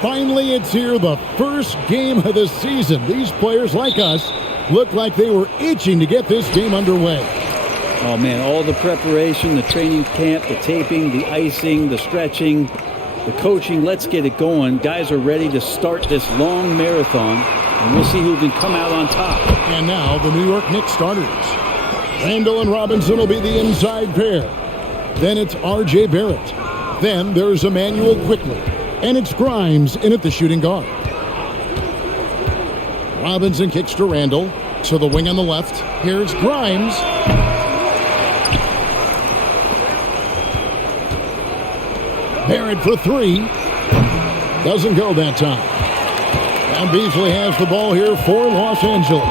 Finally, it's here, the first game of the season. These players, like us, look like they were itching to get this game underway. Oh, man, all the preparation, the training camp, the taping, the icing, the stretching, the coaching. Let's get it going. Guys are ready to start this long marathon, and we'll see who can come out on top. And now the New York Knicks starters. Randall and Robinson will be the inside pair. Then it's R.J. Barrett. Then there's Emmanuel Quickley. And it's Grimes in at the shooting guard. Robinson kicks to Randall. To the wing on the left. Here's Grimes. Barrett for three. Doesn't go that time. And Beasley has the ball here for Los Angeles.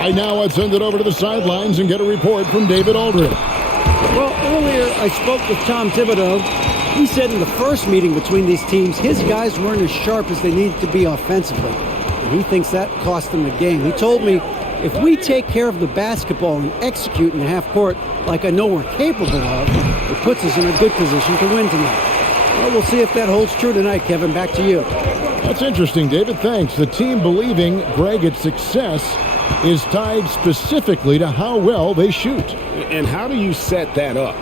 Right now, let's send it over to the sidelines and get a report from David Aldridge. Well, earlier I spoke with Tom Thibodeau. He said in the first meeting between these teams, his guys weren't as sharp as they needed to be offensively. And he thinks that cost them the game. He told me, if we take care of the basketball and execute in the half court like I know we're capable of, it puts us in a good position to win tonight. Well, we'll see if that holds true tonight, Kevin. Back to you. That's interesting, David. Thanks. The team believing, Greg, its success is tied specifically to how well they shoot. And how do you set that up?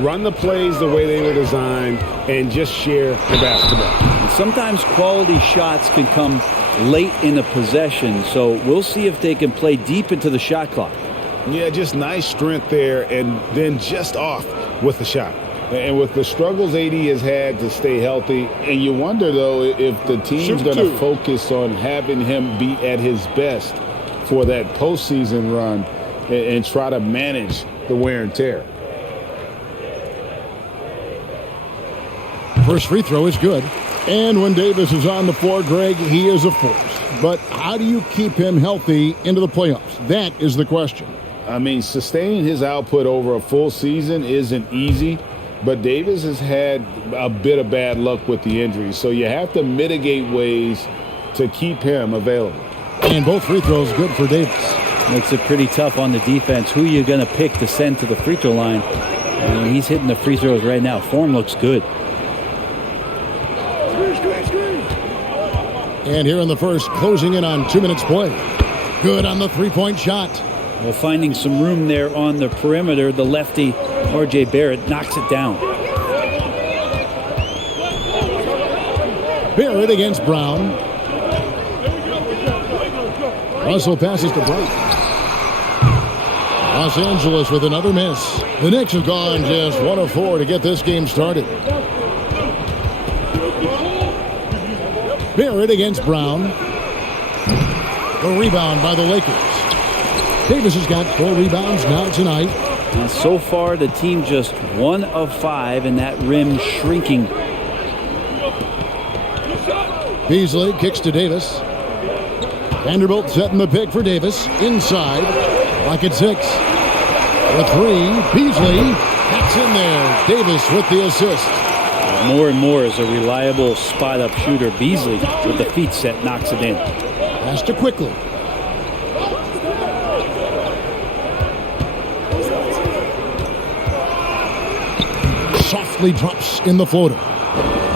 Run the plays the way they were designed and just share the basketball. And sometimes quality shots can come late in a possession, so we'll see if they can play deep into the shot clock. Yeah, just nice strength there and then just off with the shot. And with the struggles AD has had to stay healthy, and you wonder, though, if the team's going to focus on having him be at his best for that postseason run and try to manage the wear and tear. First free throw is good. And when Davis is on the floor, Greg, he is a force. But how do you keep him healthy into the playoffs? That is the question. I mean, sustaining his output over a full season isn't easy, but Davis has had a bit of bad luck with the injuries. So you have to mitigate ways to keep him available. And both free throws good for Davis. Makes it pretty tough on the defense. Who are you going to pick to send to the free throw line? I mean, he's hitting the free throws right now. Form looks good. And here in the first, closing in on 2 minutes play. Good on the three-point shot. Well, finding some room there on the perimeter, the lefty, R.J. Barrett, knocks it down. Barrett against Brown. Russell passes to Bright. Los Angeles with another miss. The Knicks have gone just 1 of 4 to get this game started. Barrett against Brown. The rebound by the Lakers. Davis has got 4 rebounds now tonight. And so far, the team just 1 of 5, and that rim shrinking. Beasley kicks to Davis. Vanderbilt setting the pick for Davis. Inside. Like at 6. The 3. Beasley. That's in there. Davis with the assist. More and more as a reliable spot-up shooter. Beasley with the feet set knocks it in. Pass to Quickley. Softly drops in the floater.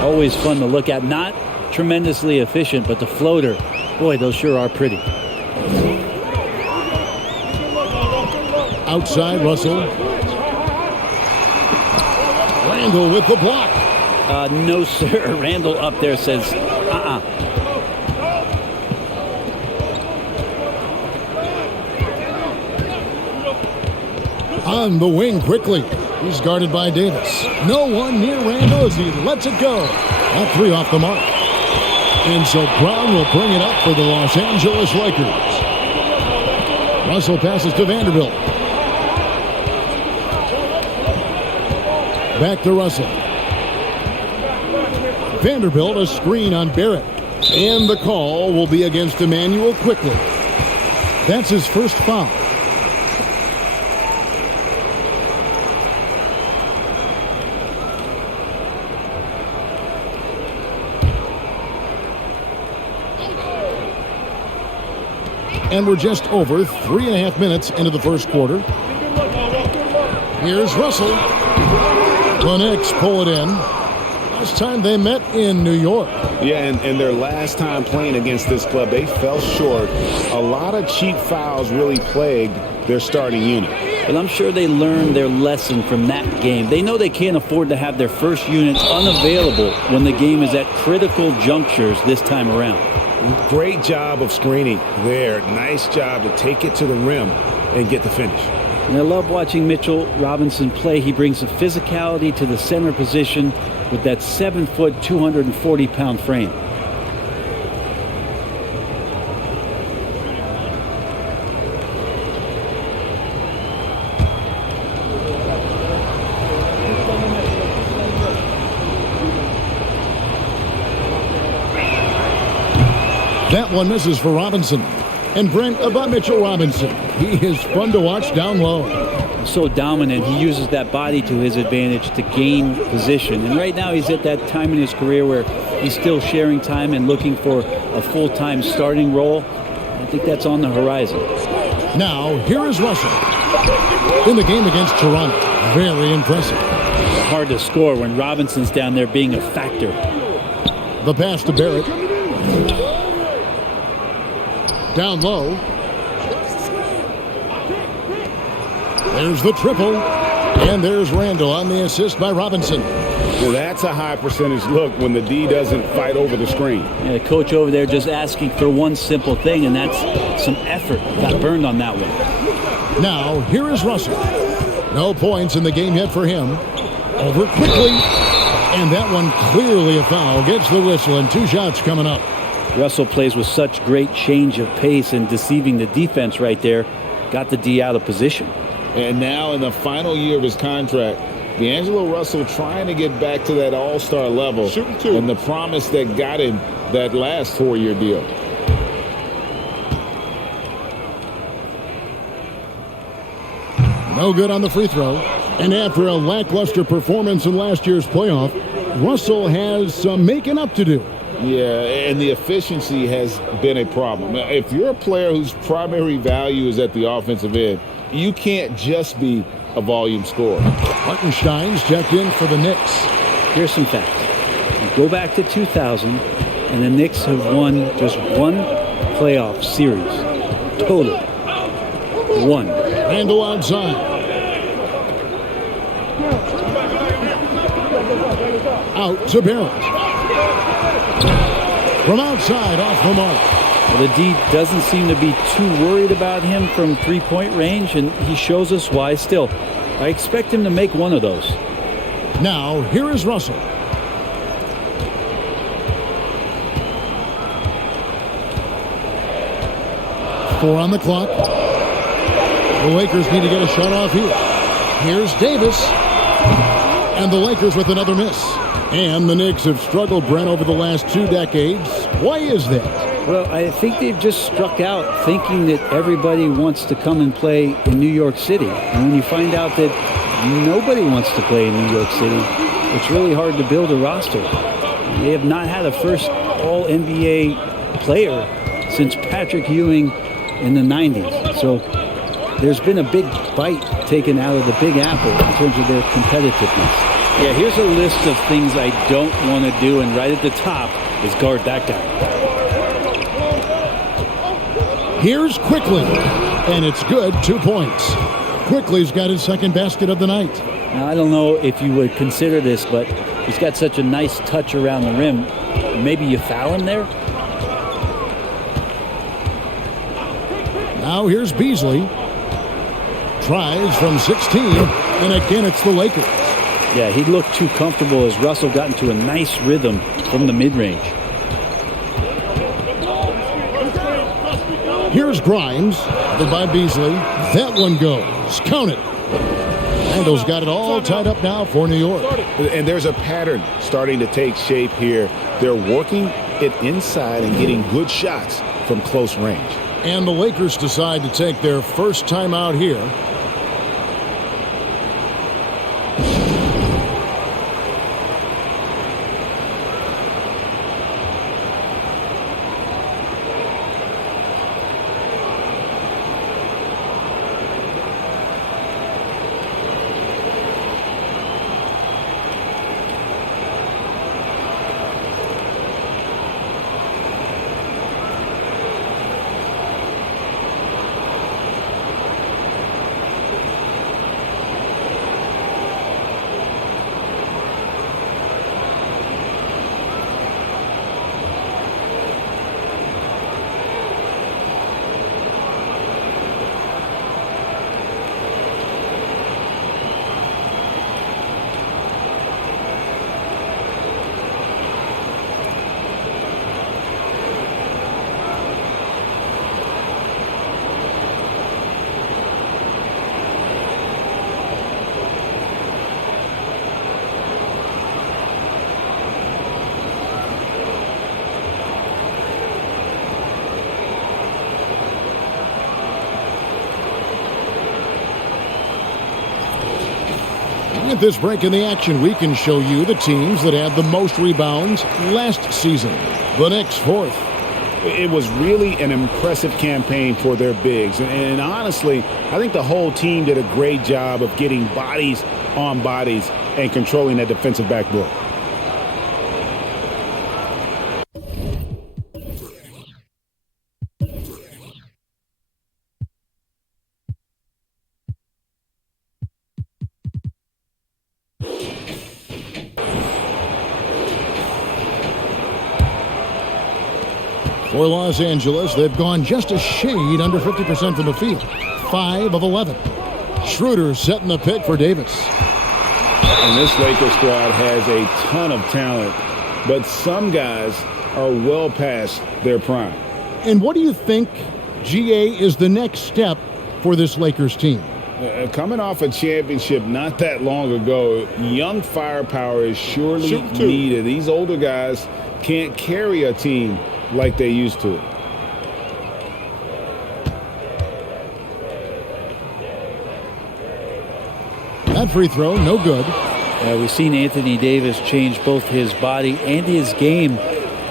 Always fun to look at. Not tremendously efficient, but the floater, boy, those sure are pretty. Outside, Russell. Randall with the block. No, sir. Randall up there says, On the wing quickly. He's guarded by Davis. No one near Randall as he lets it go. That 3 off the mark. And so Brown will bring it up for the Los Angeles Lakers. Russell passes to Vanderbilt. Back to Russell. Vanderbilt, a screen on Barrett. And the call will be against Emmanuel Quickley. That's his first foul. And we're just over 3.5 minutes into the first quarter. Here's Russell. The Knicks pull it in. last time they met in New York. Yeah, and their last time playing against this club, they fell short. A lot of cheap fouls really plagued their starting unit. But I'm sure they learned their lesson from that game. They know they can't afford to have their first unit unavailable when the game is at critical junctures this time around. Great job of screening there. Nice job to take it to the rim and get the finish. And I love watching Mitchell Robinson play. He brings a physicality to the center position with that 7-foot, 240-pound frame. That one misses for Robinson. And Brent, about Mitchell Robinson, he is fun to watch down low. So dominant, he uses that body to his advantage to gain position. And right now he's at that time in his career where he's still sharing time and looking for a full-time starting role. I think that's on the horizon. Now, here is Russell. In the game against Toronto, very impressive. Hard to score when Robinson's down there being a factor. The pass to Barrett. Down low. There's the triple. And there's Randall on the assist by Robinson. Well, that's a high percentage look when the D doesn't fight over the screen. Yeah, the coach over there just asking for one simple thing, and that's some effort. Got burned on that one. Now, here is Russell. No points in the game yet for him. Over quickly. And that one clearly a foul. Gets the whistle, and 2 shots coming up. Russell plays with such great change of pace and deceiving the defense right there. Got the D out of position. And now in the final year of his contract, D'Angelo Russell trying to get back to that all-star level. Shooting 2. And the promise that got him that last 4-year deal. No good on the free throw. And after a lackluster performance in last year's playoff, Russell has some making up to do. Yeah, and the efficiency has been a problem. If you're a player whose primary value is at the offensive end, you can't just be a volume scorer. Hartenstein's checked in for the Knicks. Here's some facts. Go back to 2000, and the Knicks have won just one playoff series. Total. One. Randall outside. Out to Barrett. From outside, off the mark. Well, the D doesn't seem to be too worried about him from three-point range, and he shows us why still. I expect him to make one of those. Now, here is Russell. Four on the clock. The Lakers need to get a shot off here. Here's Davis. And the Lakers with another miss. And the Knicks have struggled, Brent, over the last 2 decades. Why is that? Well, I think they've just struck out thinking that everybody wants to come and play in New York City. And when you find out that nobody wants to play in New York City, it's really hard to build a roster. They have not had a first All-NBA player since Patrick Ewing in the 90s. So there's been a big bite taken out of the Big Apple in terms of their competitiveness. Yeah, here's a list of things I don't want to do, and right at the top is guard that guy. Here's Quickly, and it's good, 2 points. Quickly's got his second basket of the night. Now, I don't know if you would consider this, but he's got such a nice touch around the rim. Maybe you foul him there? Now here's Beasley. Tries from 16, and again it's the Lakers. Yeah, he looked too comfortable as Russell got into a nice rhythm from the mid-range. Here's Grimes, covered by Beasley. That one goes. Count it. Randall's got it all tied up now for New York. And there's a pattern starting to take shape here. They're working it inside and getting good shots from close range. And the Lakers decide to take their first time out here. At this break in the action, we can show you the teams that had the most rebounds last season. The Knicks, 4th. It was really an impressive campaign for their bigs. And honestly, I think the whole team did a great job of getting bodies on bodies and controlling that defensive backboard. For Los Angeles, they've gone just a shade under 50% from the field. 5 of 11. Schroeder setting the pick for Davis. And this Lakers squad has a ton of talent, but some guys are well past their prime. And what do you think, GA, is the next step for this Lakers team? Coming off a championship not that long ago, young firepower is surely needed. These older guys can't carry a team like they used to. That free throw, no good. We've seen Anthony Davis change both his body and his game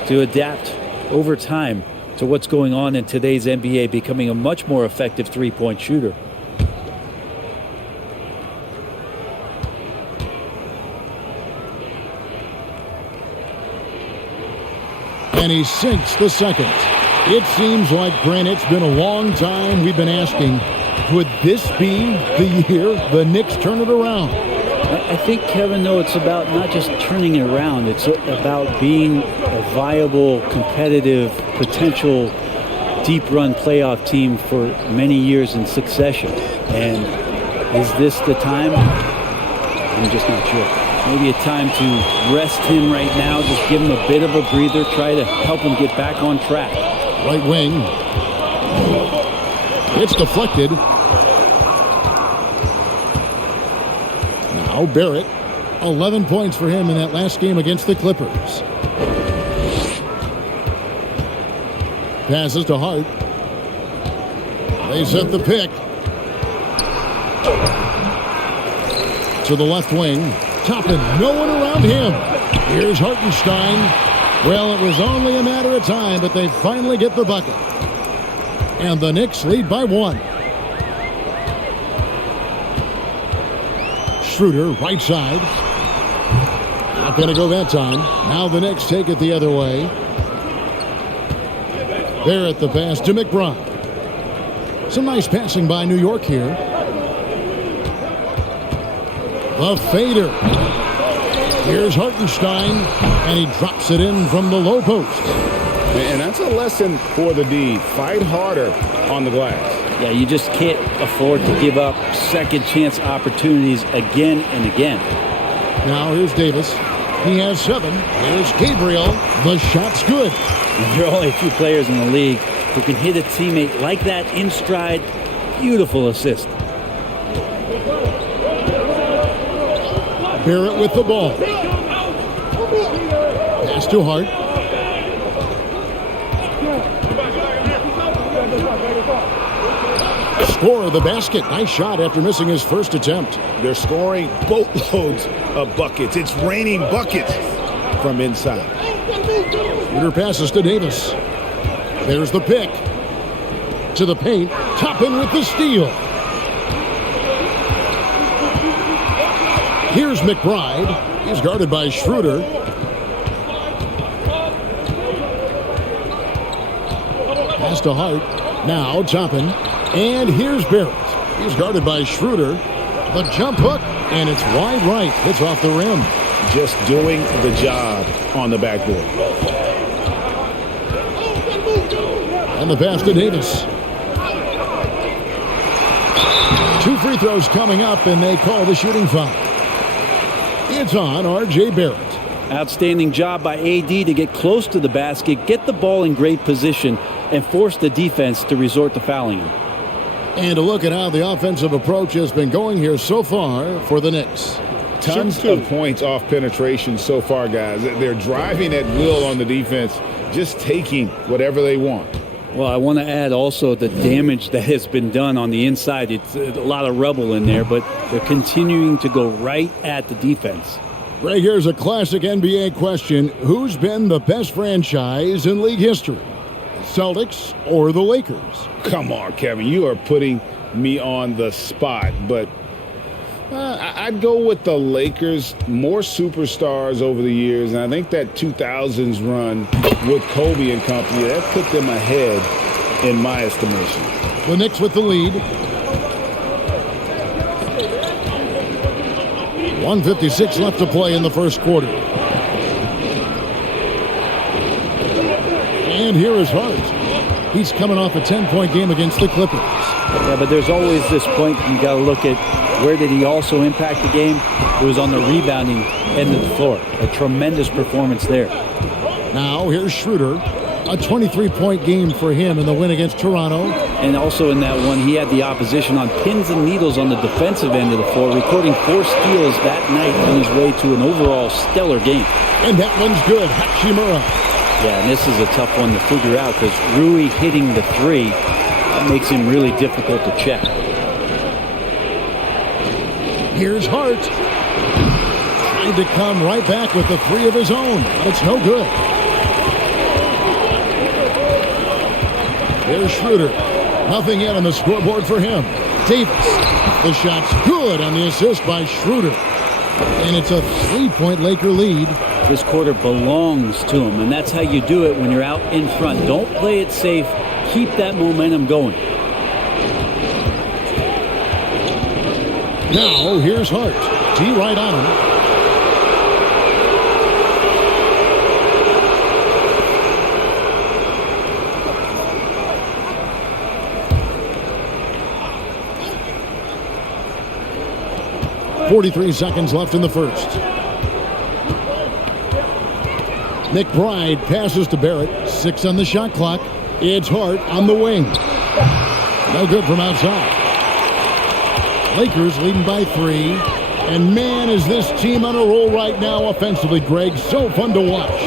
to adapt over time to what's going on in today's NBA, becoming a much more effective three-point shooter. And he sinks the second. It seems like, Grant, it's been a long time we've been asking, could this be the year the Knicks turn it around? I think, Kevin, though, it's about not just turning it around. It's about being a viable, competitive, potential deep-run playoff team for many years in succession. And is this the time? I'm just not sure. Maybe a time to rest him right now, just give him a bit of a breather, try to help him get back on track. Right wing. It's deflected. Now Barrett. 11 points for him in that last game against the Clippers. Passes to Hart. They set the pick. To the left wing. Toppin, no one around him. Here's Hartenstein. Well, it was only a matter of time, but they finally get the bucket. And the Knicks lead by 1. Schroeder, right side. Not going to go that time. Now the Knicks take it the other way. Barrett the pass to McBride. Some nice passing by New York here. The fader. Here's Hartenstein, and he drops it in from the low post. And that's a lesson for the D. Fight harder on the glass. Yeah, you just can't afford to give up second chance opportunities again and again. Now here's Davis. He has 7. Here's Gabriel. The shot's good. There are only a few players in the league who can hit a teammate like that in stride. Beautiful assist. Barrett with the ball. Pass to Hart. Score of the basket. Nice shot after missing his first attempt. They're scoring boatloads of buckets. It's raining buckets from inside. Shooter passes to Davis. There's the pick. To the paint. Toppin with the steal. Here's McBride. He's guarded by Schroeder. Pass to Hart. Now Toppin. And here's Barrett. He's guarded by Schroeder. The jump hook. And it's wide right. It's off the rim. Just doing the job on the backboard. And the pass to Davis. 2 free throws coming up, and they call the shooting foul. It's on R.J. Barrett. Outstanding job by AD to get close to the basket, get the ball in great position, and force the defense to resort to fouling him. And a look at how the offensive approach has been going here so far for the Knicks. Tons of points off penetration so far, guys. They're driving at will on the defense, just taking whatever they want. Well, I want to add also the damage that has been done on the inside. It's a lot of rubble in there, but they're continuing to go right at the defense. Ray, here's a classic NBA question. Who's been the best franchise in league history? The Celtics or the Lakers? Come on, Kevin. You are putting me on the spot, but I'd go with the Lakers. More superstars over the years, and I think that 2000s run with Kobe and company, that put them ahead in my estimation. The Knicks with the lead. 1:56 left to play in the first quarter. And here is Hart. He's coming off a 10-point game against the Clippers. Yeah, but there's always this point you got to look at where did he also impact the game? It was on the rebounding end of the floor. A tremendous performance there. Now here's Schroeder. A 23-point game for him in the win against Toronto. And also in that one, he had the opposition on pins and needles on the defensive end of the floor, recording 4 steals that night on his way to an overall stellar game. And that one's good. Hachimura. Yeah, and this is a tough one to figure out because Rui hitting the 3, that makes him really difficult to check. Here's Hart. Trying to come right back with the 3 of his own, but it's no good. Here's Schroeder. Nothing yet on the scoreboard for him. Davis. The shot's good on the assist by Schroeder. And it's a 3-point Laker lead. This quarter belongs to him, and that's how you do it when you're out in front. Don't play it safe. Keep that momentum going. Now, here's Hart. T right on him. .43 seconds left in the first. McBride passes to Barrett. 6 on the shot clock. It's Hart on the wing. No good from outside. Lakers leading by 3. And man, is this team on a roll right now offensively, Greg. So fun to watch.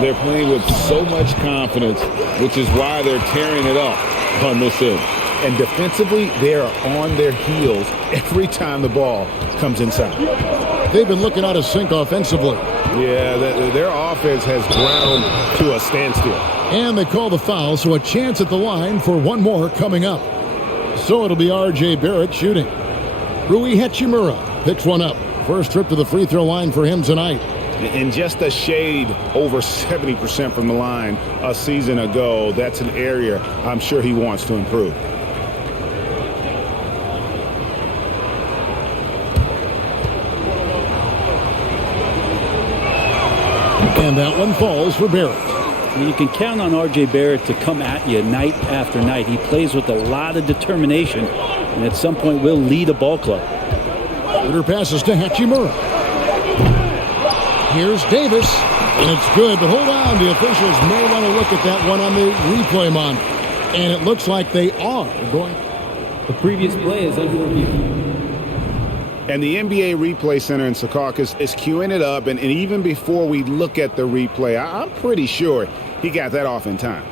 They're playing with so much confidence, which is why they're tearing it up on this end. And defensively, they are on their heels every time the ball comes inside. They've been looking out of sync offensively. Yeah, their offense has ground to a standstill. And they call the foul, so a chance at the line for one more coming up. So it'll be R.J. Barrett shooting. Rui Hachimura picks one up. First trip to the free throw line for him tonight. And just a shade over 70% from the line a season ago. That's an area I'm sure he wants to improve. And that one falls for Barrett. You can count on R.J. Barrett to come at you night after night. He plays with a lot of determination, and at some point will lead a ball club. Schroeder passes to Hachimura. Here's Davis, and it's good, but hold on. The officials may want to look at that one on the replay monitor. And it looks like they are going. The previous play is under review. And the NBA Replay Center in Secaucus is queuing it up. And even before we look at the replay, I'm pretty sure he got that off in time.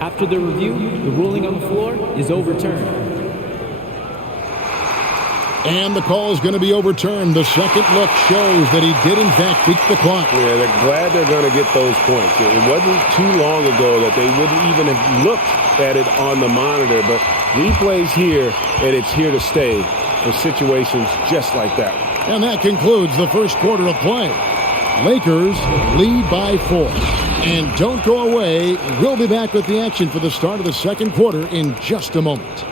After the review, the ruling on the floor is overturned. And the call is going to be overturned. The second look shows that he did, in fact, beat the clock. Yeah, they're glad they're going to get those points. It wasn't too long ago that they wouldn't even have looked at it on the monitor, but replay's here, and it's here to stay for situations just like that. And that concludes the first quarter of play. Lakers lead by 4. And don't go away. We'll be back with the action for the start of the second quarter in just a moment.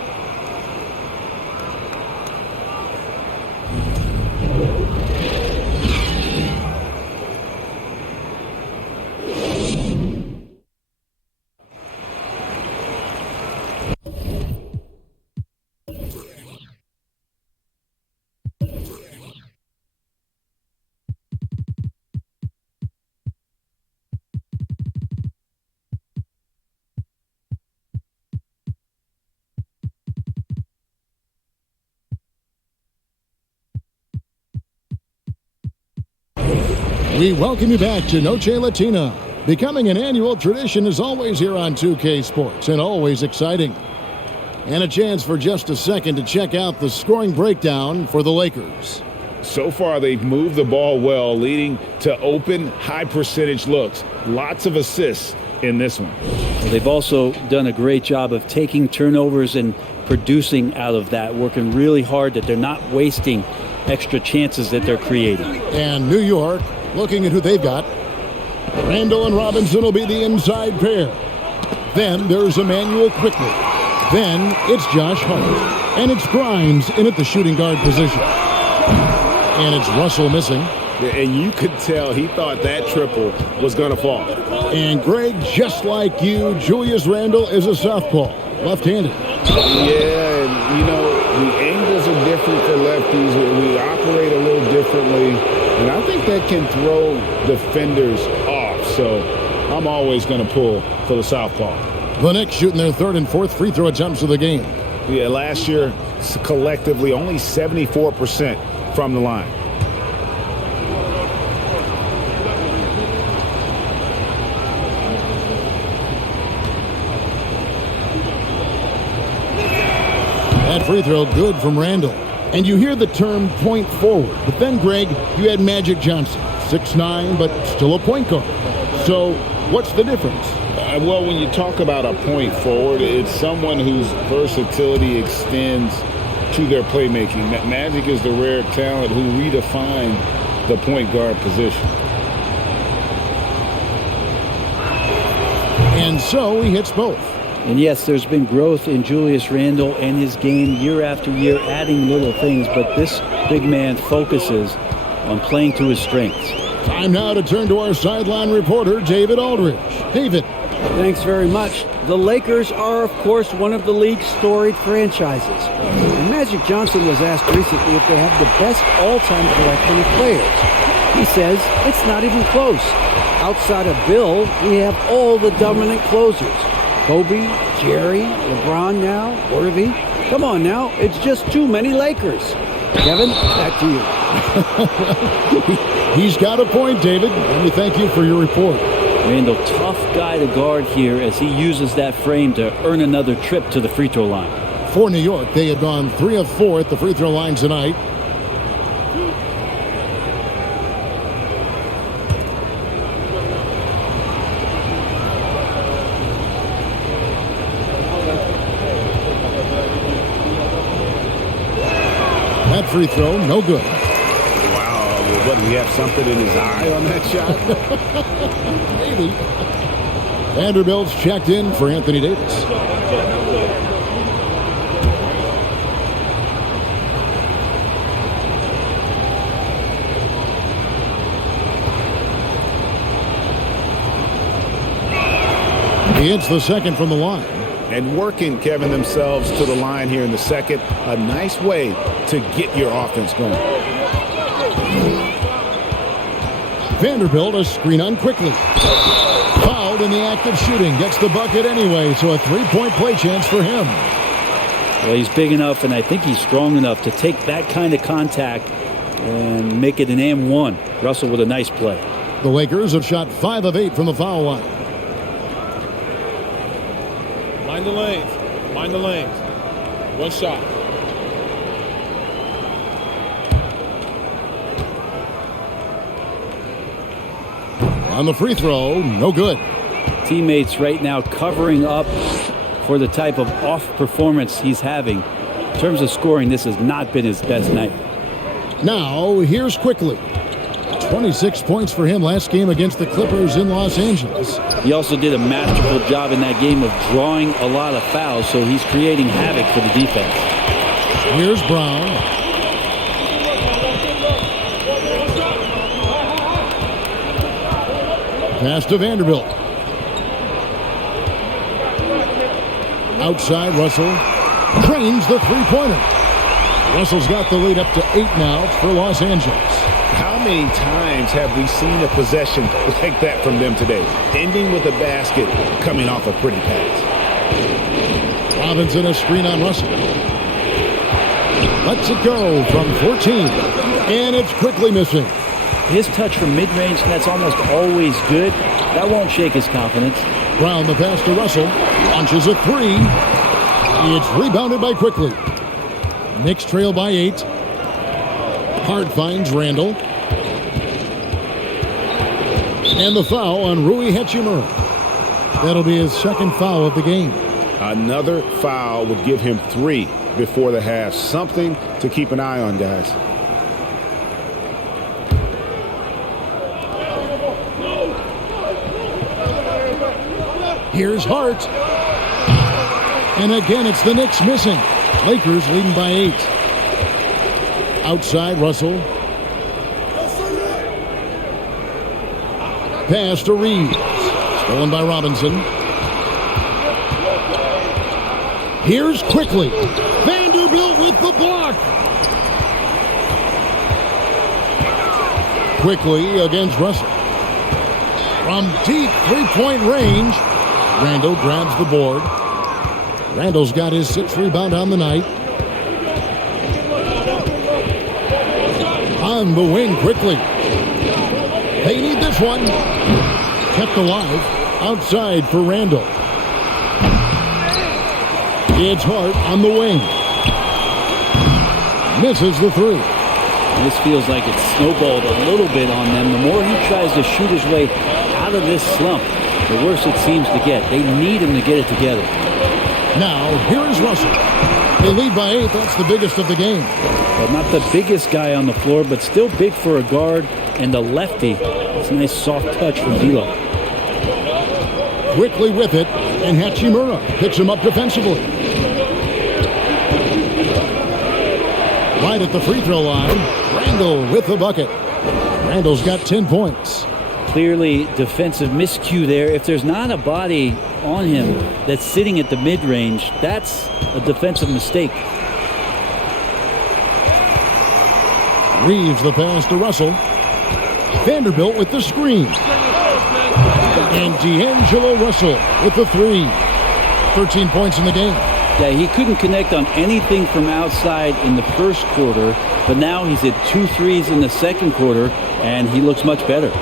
We welcome you back to Noche Latina. Becoming an annual tradition is always here on 2K Sports and always exciting. And a chance for just a second to check out the scoring breakdown for the Lakers. So far, they've moved the ball well, leading to open, high-percentage looks. Lots of assists in this one. They've also done a great job of taking turnovers and producing out of that, working really hard that they're not wasting extra chances that they're creating. And New York, looking at who they've got. Randall and Robinson will be the inside pair. Then there's Emmanuel quickly. Then it's Josh Hart. And it's Grimes in at the shooting guard position. And it's Russell missing. And you could tell he thought that triple was going to fall. And Greg, just like you, Julius Randle is a southpaw, left-handed. Yeah, and you know, the angles are different for lefties. We operate a little differently. And I think that can throw defenders off. So I'm always going to pull for the southpaw. The Knicks shooting their third and fourth free throw attempts of the game. Yeah, last year, collectively, only 74% from the line. That free throw good from Randall. And you hear the term point forward. But then, Greg, you had Magic Johnson, 6'9", but still a point guard. So what's the difference? Well, when you talk about a point forward, it's someone whose versatility extends to their playmaking. Magic is the rare talent who redefined the point guard position. And so he hits both. And yes, there's been growth in Julius Randle and his game year after year, adding little things, but this big man focuses on playing to his strengths. Time now to turn to our sideline reporter, David Aldridge. David. Thanks very much. The Lakers are, of course, one of the league's storied franchises. And Magic Johnson was asked recently if they have the best all-time collection of players. He says it's not even close. Outside of Bill, we have all the dominant closers. Kobe, Jerry, LeBron now, Irving. Come on now, it's just too many Lakers. Kevin, back to you. He's got a point, David. Let me thank you for your report. Randle, tough guy to guard here as he uses that frame to earn another trip to the free throw line. For New York, they have gone 3 of 4 at the free throw line tonight. That free throw, no good. What, did he have something in his eye on that shot? Maybe. Vanderbilt's checked in for Anthony Davis. He hits the second from the line. And working, Kevin, themselves to the line here in the second. A nice way to get your offense going. Vanderbilt a screen on quickly. Fouled in the act of shooting. Gets the bucket anyway, so a three-point play chance for him. Well, he's big enough, and I think he's strong enough to take that kind of contact and make it an and-1. Russell with a nice play. The Lakers have shot 5 of 8 from the foul line. Mind the lanes. Mind the lanes. One shot. On the free throw, no good. Teammates right now covering up for the type of off performance he's having. In terms of scoring, this has not been his best night. Now, here's quickly. 26 points for him last game against the Clippers in Los Angeles. He also did a masterful job in that game of drawing a lot of fouls, so he's creating havoc for the defense. Here's Brown. Pass to Vanderbilt. Outside, Russell drains the three-pointer. Russell's got the lead up to 8 now for Los Angeles. How many times have we seen a possession like that from them today? Ending with a basket, coming off a pretty pass. Robinson a screen on Russell. Lets it go from 14. And it's quickly missing. his touch from mid-range, that's almost always good. That won't shake his confidence. Brown, the pass to Russell. Launches a three. It's rebounded by Quickly. Knicks trail by 8. Hart finds Randall. And the foul on Rui Hachimura. That'll be his second foul of the game. Another foul would give him 3 before the half. Something to keep an eye on, guys. Here's Hart. And again, it's the Knicks missing. Lakers leading by 8. Outside, Russell. Pass to Reeves. Stolen by Robinson. Here's Quickly. Vanderbilt with the block. Quickly against Russell. From deep three-point range, Randall grabs the board. Randall's got his 6th rebound on the night. On the wing, Quickly. They need this one. Kept alive. Outside for Randall. It's Hart on the wing. Misses the 3. This feels like it's snowballed a little bit on them. The more he tries to shoot his way out of this slump, the worse it seems to get. They need him to get it together. Now, here is Russell. They lead by 8. That's the biggest of the game. Well, not the biggest guy on the floor, but still big for a guard and a lefty. It's a nice soft touch from D'Lo. Quickly with it, and Hachimura picks him up defensively. Right at the free throw line, Randall with the bucket. Randall's got 10 points. Clearly defensive miscue there. If there's not a body on him that's sitting at the mid-range, that's a defensive mistake. Reeves the pass to Russell. Vanderbilt with the screen. And D'Angelo Russell with the 3. 13 points in the game. Yeah, he couldn't connect on anything from outside in the first quarter, but now he's hit 2 threes in the second quarter, and he looks much better.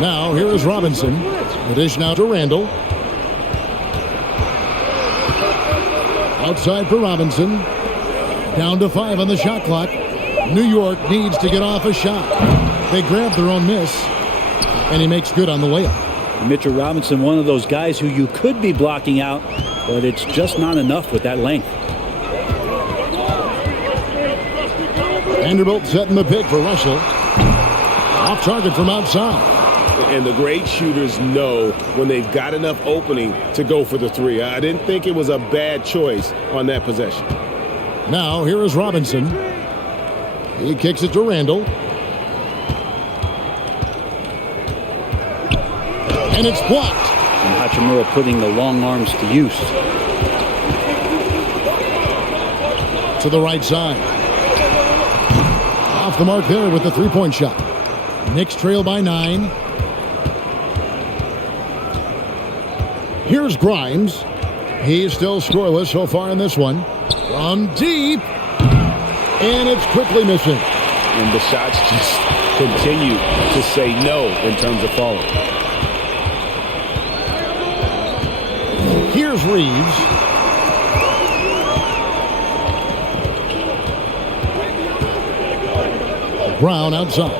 Now, here is Robinson. The dish now to Randall. Outside for Robinson. Down to 5 on the shot clock. New York needs to get off a shot. They grab their own miss, and he makes good on the layup. Mitchell Robinson, one of those guys who you could be blocking out, but it's just not enough with that length. Vanderbilt setting the pick for Russell. Off target from outside. And the great shooters know when they've got enough opening to go for the 3. I didn't think it was a bad choice on that possession. Now, here is Robinson. He kicks it to Randall. And it's blocked. And Hachimura putting the long arms to use. To the right side. Off the mark there with the three-point shot. Knicks trail by 9. Here's Grimes. He's still scoreless so far in this one. From deep. And it's quickly missing. And the shots just continue to say no in terms of falling. Here's Reeves. Brown outside.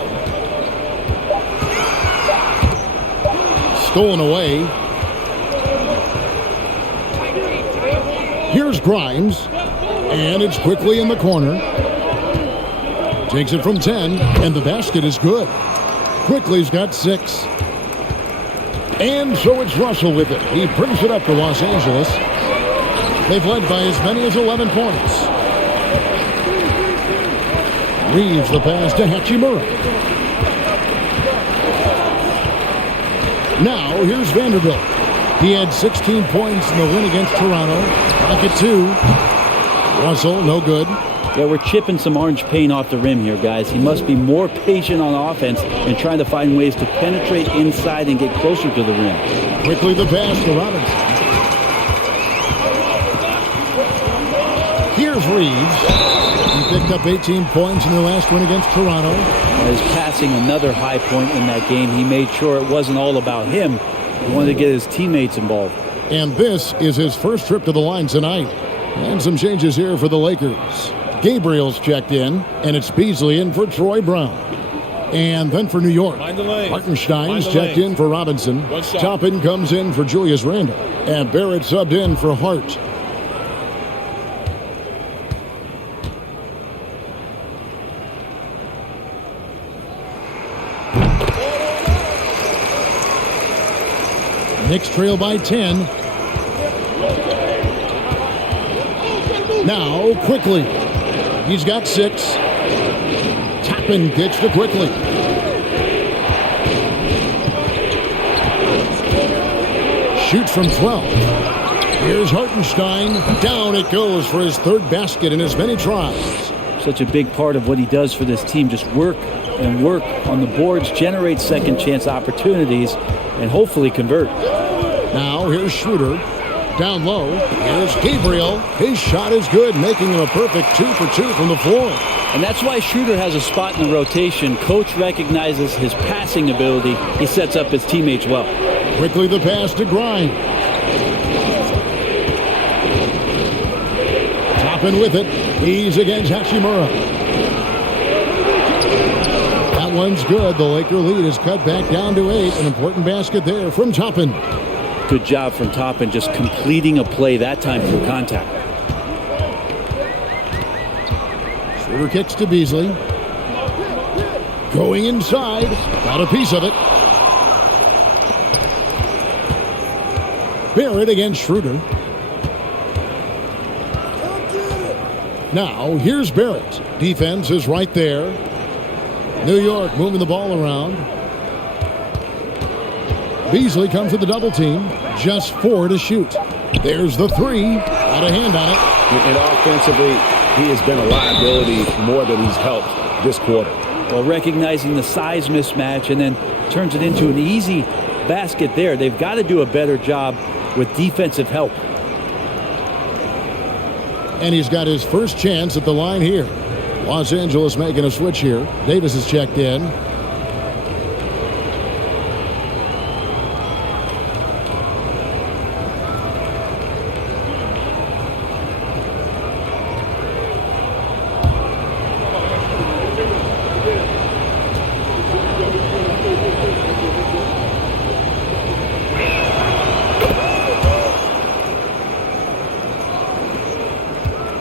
Stolen away. Here's Grimes. And it's quickly in the corner. Takes it from 10. And the basket is good. Quickly's got 6. And so it's Russell with it. He brings it up to Los Angeles. They've led by as many as 11 points. Reeves the pass to Hachimura. Now here's Vanderbilt. He had 16 points in the win against Toronto. Back at 2. Russell, no good. Yeah, we're chipping some orange paint off the rim here, guys. He must be more patient on offense and trying to find ways to penetrate inside and get closer to the rim. Quickly the pass to Robinson. Here's Reeves. He picked up 18 points in their last win against Toronto. His passing, another high point in that game. He made sure it wasn't all about him. He wanted to get his teammates involved. And this is his first trip to the line tonight. And some changes here for the Lakers. Gabriel's checked in, and it's Beasley in for Troy Brown. And then for New York, Hartenstein's checked in for Robinson. Toppin comes in for Julius Randle. And Barrett subbed in for Hart. Knicks trail by 10. Now, quickly. He's got 6. Toppin gets to quickly. Shoots from 12. Here's Hartenstein. Down it goes for his third basket in as many tries. Such a big part of what he does for this team. Just work and work on the boards, generate second chance opportunities, and hopefully convert. Now here's Schroeder. Down low. Here's Gabriel. His shot is good, making him a perfect 2 for 2 from the floor. And that's why Schroeder has a spot in the rotation. Coach recognizes his passing ability. He sets up his teammates well. Quickly the pass to Grimes. Toppin with it. He's against Hachimura. That one's good. The Laker lead is cut back down to 8. An important basket there from Toppin. Good job from Toppin, just completing a play that time through contact. Schroeder kicks to Beasley. Going inside. Got a piece of it. Barrett against Schroeder. Now, here's Barrett. Defense is right there. New York moving the ball around. Beasley comes with the double team. Just 4 to shoot. There's the 3. Got a hand on it. And offensively, he has been a liability more than he's helped this quarter. Well, recognizing the size mismatch and then turns it into an easy basket there. They've got to do a better job with defensive help. And he's got his first chance at the line here. Los Angeles making a switch here. Davis is checked in.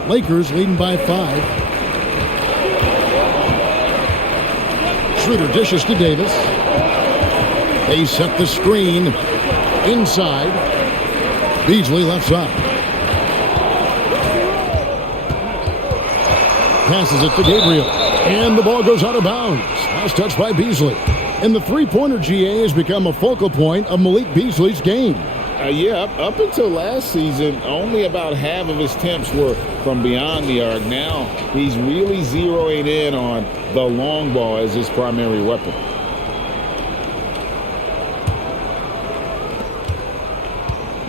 Lakers leading by 5. Schroeder dishes to Davis. They set the screen inside. Beasley left side. Passes it to Gabriel. And the ball goes out of bounds. Last touch by Beasley. And the three-pointer, GA, has become a focal point of Malik Beasley's game. Up until last season, only about half of his attempts were from beyond the arc. Now he's really zeroing in on the long ball as his primary weapon.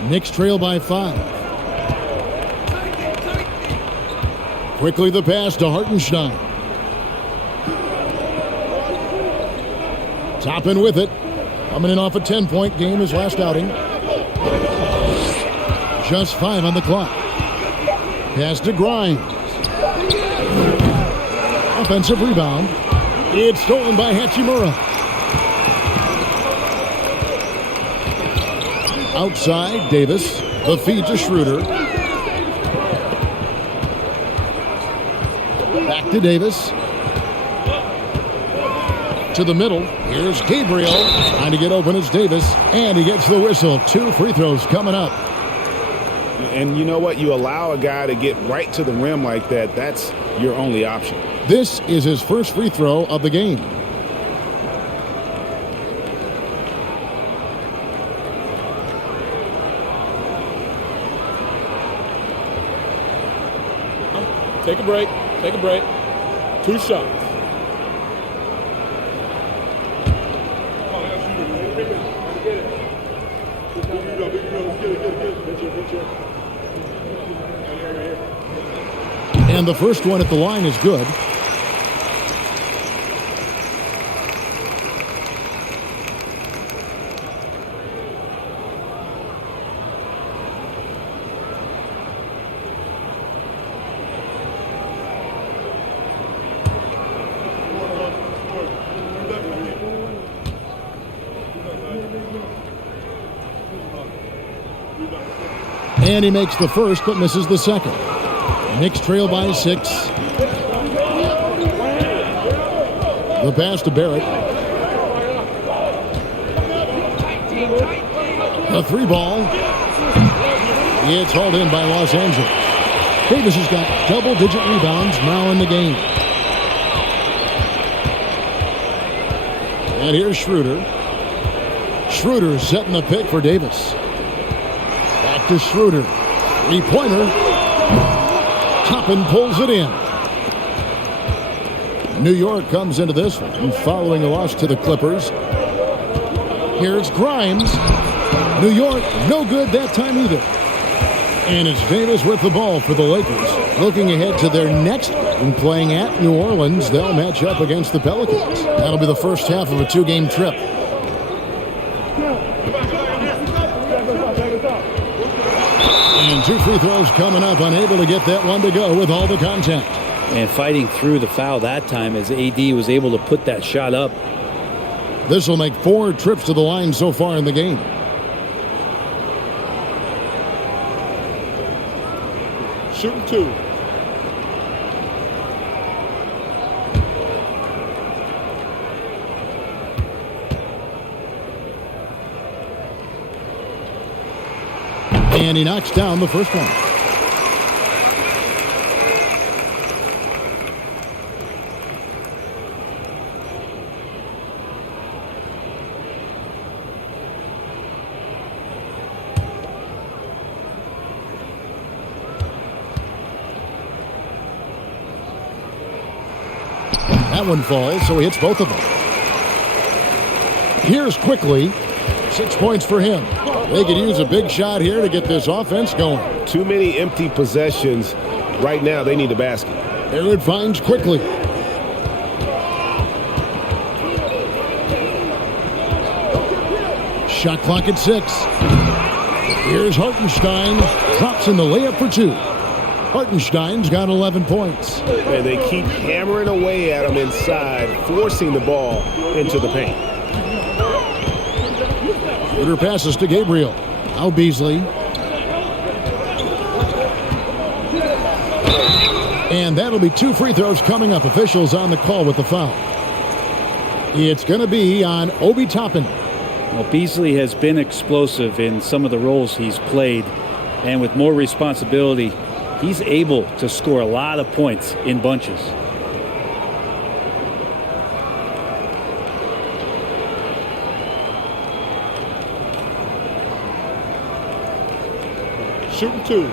Knicks trail by 5. Quickly the pass to Hartenstein. Toppin with it. Coming in off a 10-point game his last outing. Just 5 on the clock. Pass to Grimes. Offensive rebound. It's stolen by Hachimura. Outside, Davis. The feed to Schroeder. Back to Davis. To the middle. Here's Gabriel. Trying to get open as Davis. And he gets the whistle. 2 free throws coming up. And you know what? You allow a guy to get right to the rim like that. That's your only option. This is his first free throw of the game. Take a break. Take a break. 2 shots. And the first one at the line is good. And he makes the first, but misses the second. Knicks trail by 6. The pass to Barrett. The 3-ball. It's hauled in by Los Angeles. Davis has got double-digit rebounds now in the game. And here's Schroeder. Schroeder setting the pick for Davis. Back to Schroeder. 3-pointer. Toppin pulls it in. New York comes into this one following a loss to the Clippers. Here's Grimes. New York, no good that time either. And it's Davis with the ball for the Lakers. Looking ahead to their next one, playing at New Orleans, they'll match up against the Pelicans. That'll be the first half of a 2-game trip. And 2 free throws coming up, unable to get that one to go with all the contact. And fighting through the foul that time as AD was able to put that shot up. This will make 4 trips to the line so far in the game. Shooting 2. And he knocks down the first one. That one falls, so he hits both of them. Here's quickly. 6 points for him. They could use a big shot here to get this offense going. Too many empty possessions. Right now, they need a basket. There it finds quickly. Shot clock at 6. Here's Hartenstein. Drops in the layup for 2. Hartenstein's got 11 points. And they keep hammering away at him inside, forcing the ball into the paint. Schroeder passes to Gabriel. Now Beasley. And that'll be 2 free throws coming up. Officials on the call with the foul. It's going to be on Obi Toppin. Well, Beasley has been explosive in some of the roles he's played. And with more responsibility, he's able to score a lot of points in bunches. Shooting 2.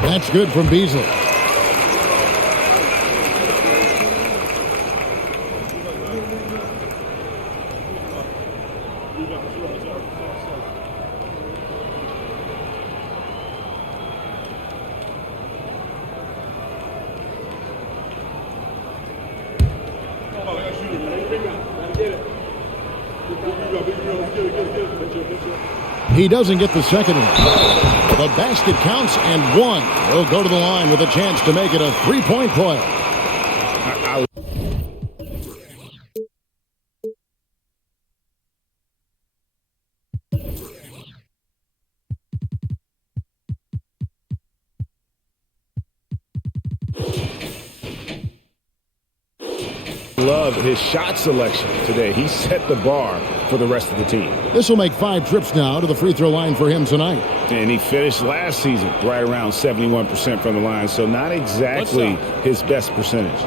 That's good from Beasley. He doesn't get the second one. The basket counts and 1. He'll go to the line with a chance to make it a 3-point play. Love his shot selection today. He set the bar for the rest of the team. This will make 5 trips now to the free throw line for him tonight. And he finished last season right around 71% from the line, so not exactly his best percentage.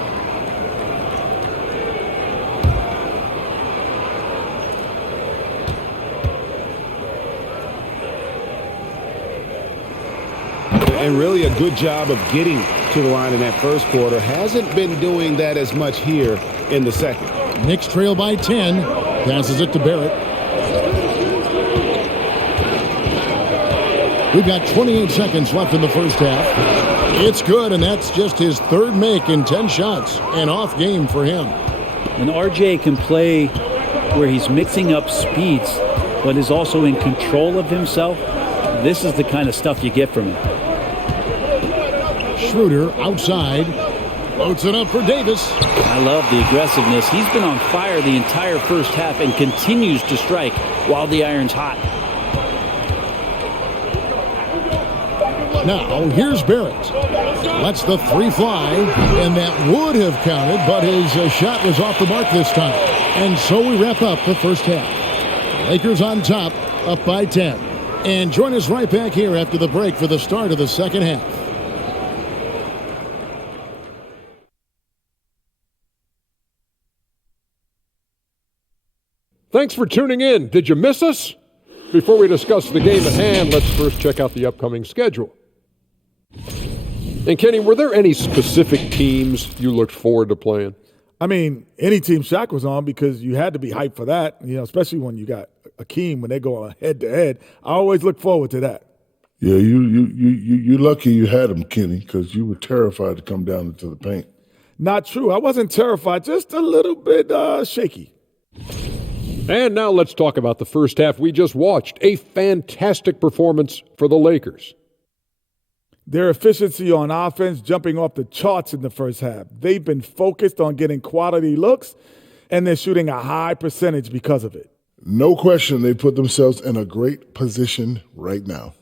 And really a good job of getting to the line in that first quarter. Hasn't been doing that as much here in the second. Knicks trail by 10. Passes it to Barrett. We've got 28 seconds left in the first half. It's good, and that's just his third make in 10 shots. An off game for him. When RJ can play where he's mixing up speeds, but is also in control of himself, this is the kind of stuff you get from him. Schroeder outside. Floats it up for Davis. I love the aggressiveness. He's been on fire the entire first half and continues to strike while the iron's hot. Now, here's Barrett. Lets the three fly, and that would have counted, but his shot was off the mark this time. And so we wrap up the first half. Lakers on top, up by 10. And join us right back here after the break for the start of the second half. Thanks for tuning in. Did you miss us? Before we discuss the game at hand, let's first check out the upcoming schedule. And Kenny, were there any specific teams you looked forward to playing? I mean, any team Shaq was on, because you had to be hyped for that, especially when you got Akeem, when they go head-to-head. I always look forward to that. Yeah, you're lucky you had him, Kenny, because you were terrified to come down into the paint. Not true. I wasn't terrified, just a little bit shaky. And now let's talk about the first half we just watched. A fantastic performance for the Lakers. Their efficiency on offense jumping off the charts in the first half. They've been focused on getting quality looks, and they're shooting a high percentage because of it. No question, they put themselves in a great position right now.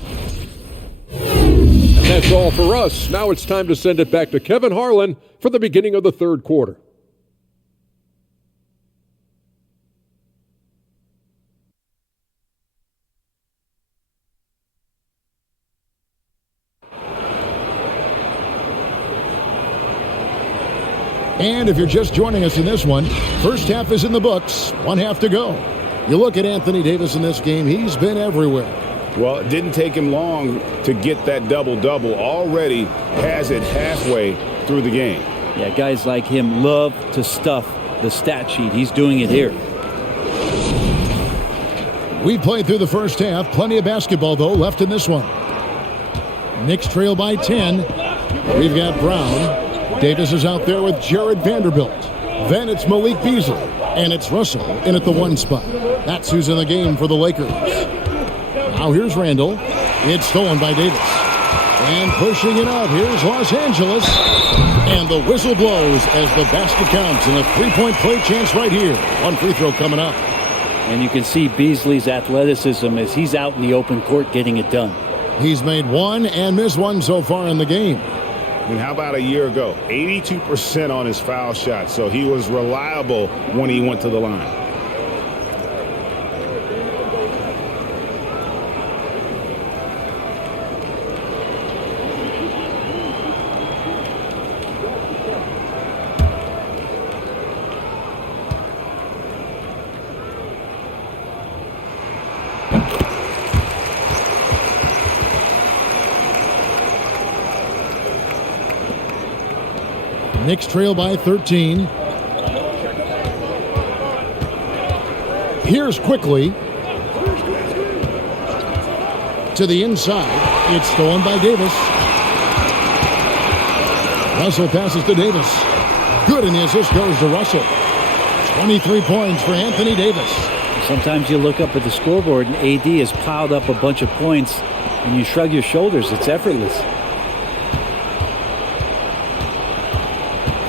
And that's all for us. Now it's time to send it back to Kevin Harlan for the beginning of the third quarter. And if you're just joining us in this one, first half is in the books, one half to go. You look at Anthony Davis in this game, he's been everywhere. Well, it didn't take him long to get that double-double. Already has it halfway through the game. Yeah, guys like him love to stuff the stat sheet. He's doing it here. We played through the first half. Plenty of basketball, though, left in this one. Knicks trail by 10. We've got Brown. Davis is out there with Jared Vanderbilt. Then it's Malik Beasley. And it's Russell in at the one spot. That's who's in the game for the Lakers. Now here's Randall. It's stolen by Davis. And pushing it out, here's Los Angeles. And the whistle blows as the basket counts. And a three-point play chance right here. One free throw coming up. And you can see Beasley's athleticism as he's out in the open court getting it done. He's made one and missed one so far in the game. And how about a year ago? 82% on his foul shot, so he was reliable when he went to the line. Knicks trail by 13. Here's quickly to the inside. It's stolen by Davis. Russell passes to Davis. Good, and the assist goes to Russell. 23 points for Anthony Davis. Sometimes you look up at the scoreboard and AD has piled up a bunch of points and you shrug your shoulders. It's effortless.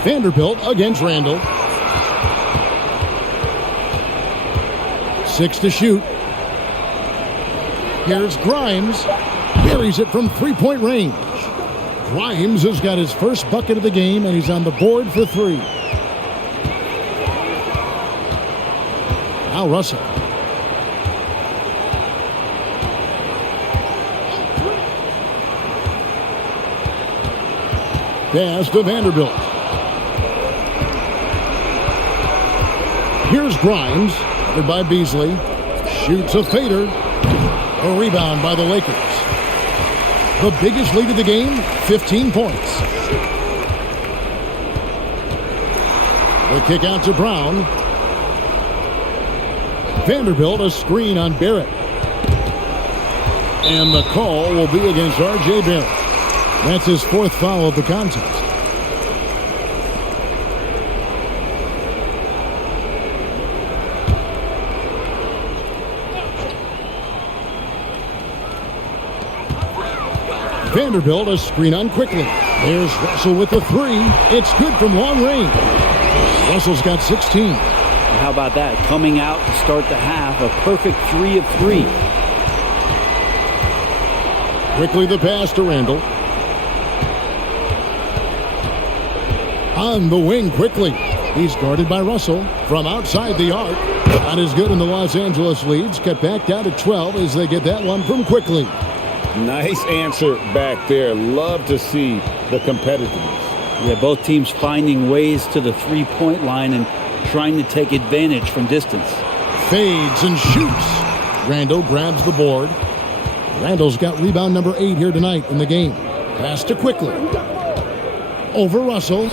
Vanderbilt against Randall. 6 to shoot. Here's Grimes. Buries it from three-point range. Grimes has got his first bucket of the game, and he's on the board for three. Now Russell. Pass to Vanderbilt. Here's Grimes, covered by Beasley. Shoots a fader. A rebound by the Lakers. The biggest lead of the game, 15 points. The kick out to Brown. Vanderbilt, a screen on Barrett. And the call will be against R.J. Barrett. That's his 4th foul of the contest. Vanderbilt, a screen on quickly. There's Russell with the 3. It's good from long range. Russell's got 16. How about that? Coming out to start the half, a perfect 3 of 3. Quickly the pass to Randall. On the wing quickly. He's guarded by Russell from outside the arc. Not as good in the Los Angeles leads. Cut back down to 12 as they get that one from quickly. Nice answer back there. Love to see the competitiveness. Yeah, both teams finding ways to the three-point line and trying to take advantage from distance. Fades and shoots. Randall grabs the board. Randall's got rebound number 8 here tonight in the game. Pass to quickly. Over Russell.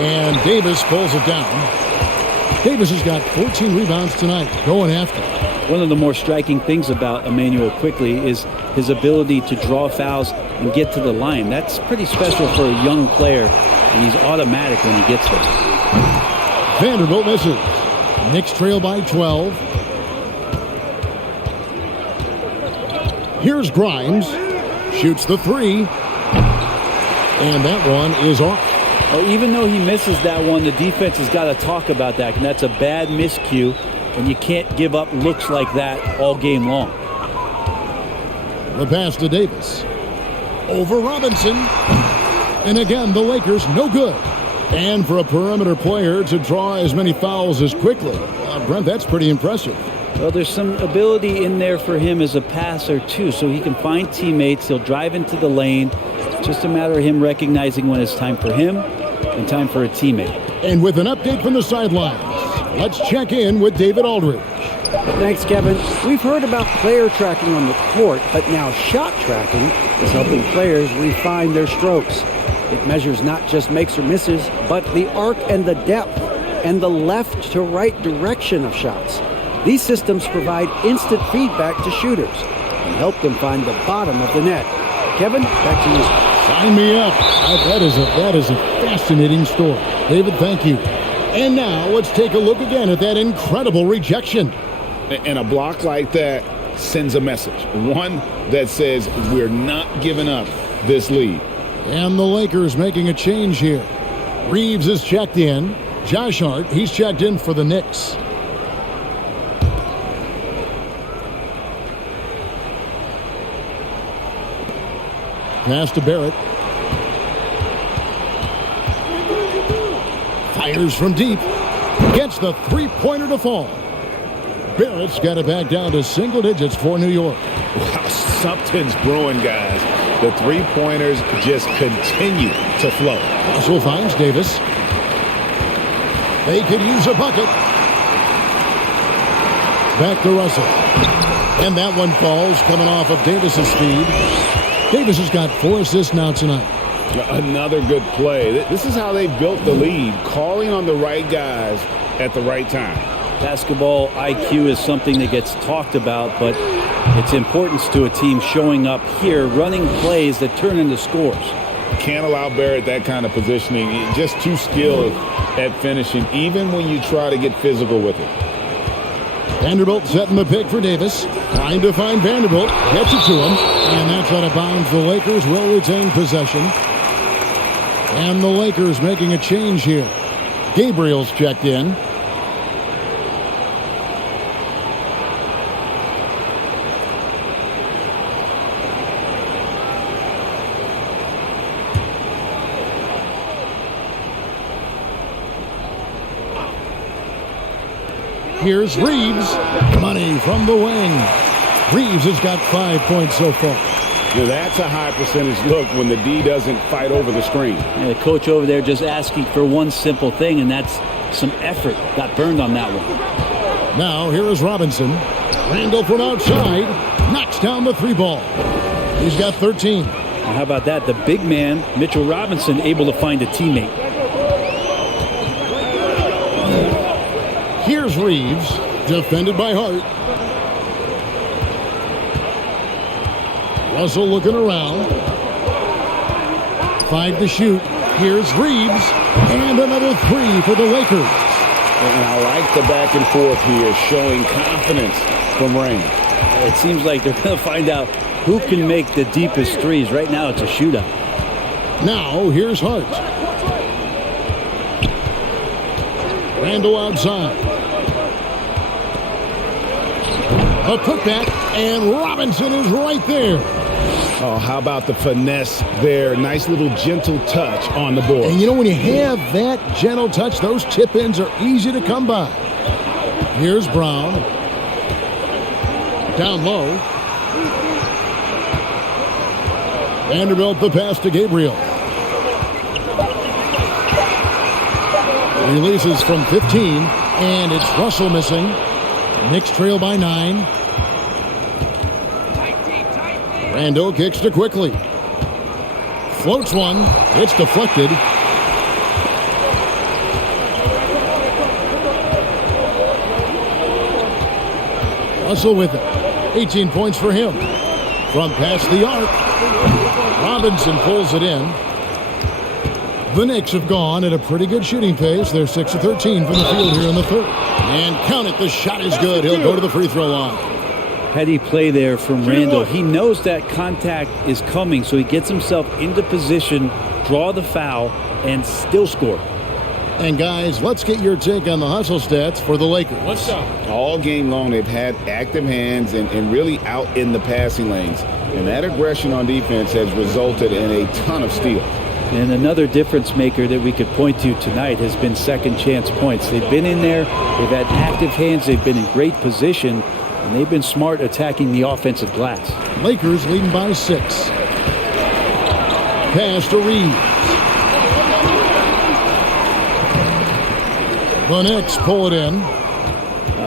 And Davis pulls it down. Davis has got 14 rebounds tonight, going after. One of the more striking things about Emmanuel Quickley is his ability to draw fouls and get to the line. That's pretty special for a young player, and he's automatic when he gets there. Vanderbilt misses. Knicks trail by 12. Here's Grimes. Shoots the 3. And that one is off. Well, even though he misses that one, the defense has got to talk about that, and that's a bad miscue, and you can't give up looks like that all game long. The pass to Davis. Over Robinson. And again, the Lakers no good. And for a perimeter player to draw as many fouls as quickly, Brent, that's pretty impressive. Well, there's some ability in there for him as a passer, too, so he can find teammates. He'll drive into the lane. It's just a matter of him recognizing when it's time for him and time for a teammate. And with an update from the sidelines, let's check in with David Aldridge. Thanks, Kevin. We've heard about player tracking on the court, but now shot tracking is helping players refine their strokes. It measures not just makes or misses, but the arc and the depth and the left to right direction of shots. These systems provide instant feedback to shooters and help them find the bottom of the net. Kevin, back to you. Sign me up. That is a fascinating story. David, thank you. And now let's take a look again at that incredible rejection. And a block like that sends a message. One that says we're not giving up this lead. And the Lakers making a change here. Reeves is checked in. Josh Hart, he's checked in for the Knicks. Pass to Barrett. Fires from deep. Gets the three-pointer to fall. Barrett's got it back down to single digits for New York. Wow, something's brewing, guys. The three-pointers just continue to flow. Russell finds Davis. They could use a bucket. Back to Russell. And that one falls, coming off of Davis's feed. Davis has got 4 assists now tonight. Another good play. This is how they built the lead, calling on the right guys at the right time. Basketball IQ is something that gets talked about, but its importance to a team showing up here, running plays that turn into scores. Can't allow Barrett that kind of positioning. Just too skilled at finishing, even when you try to get physical with it. Vanderbilt setting the pick for Davis. Trying to find Vanderbilt. Gets it to him. And that's out of bounds. The Lakers will retain possession. And the Lakers making a change here. Gabriel's checked in. Here's Reeves. Money from the wing. Reeves has got 5 points so far. Now that's a high percentage look when the D doesn't fight over the screen. And the coach over there just asking for one simple thing, and that's some effort. Got burned on that one. Now here is Robinson. Randall from outside. Knocks down the 3 ball. He's got 13. And how about that? The big man, Mitchell Robinson, able to find a teammate. Here's Reeves, defended by Hart. Russell looking around. 5 to shoot. Here's Reeves, and another 3 for the Lakers. And I like the back and forth here, showing confidence from Rain. It seems like they're going to find out who can make the deepest threes. Right now, it's a shootout. Now, here's Hart. Randall outside. A putback, and Robinson is right there. Oh, how about the finesse there? Nice little gentle touch on the board. And you know, when you have that gentle touch, those chip-ins are easy to come by. Here's Brown. Down low. Vanderbilt the pass to Gabriel. Releases from 15, and it's Russell missing. Knicks trail by 9. Randall kicks to Quickly. Floats one. It's deflected. Russell with it. 18 points for him. From past the arc. Robinson pulls it in. The Knicks have gone at a pretty good shooting pace. They're 6 of 13 from the field here in the third. And count it, the shot is good. He'll go to the free throw line. Heady play there from Randall. He knows that contact is coming, so he gets himself into position, draw the foul, and still score. And guys, let's get your take on the hustle stats for the Lakers. One shot. All game long, they've had active hands and really out in the passing lanes. And that aggression on defense has resulted in a ton of steals. And another difference maker that we could point to tonight has been second chance points. They've been in there, they've had active hands, they've been in great position, and they've been smart attacking the offensive glass. Lakers leading by 6. Pass to Reeves. The Knicks pull it in.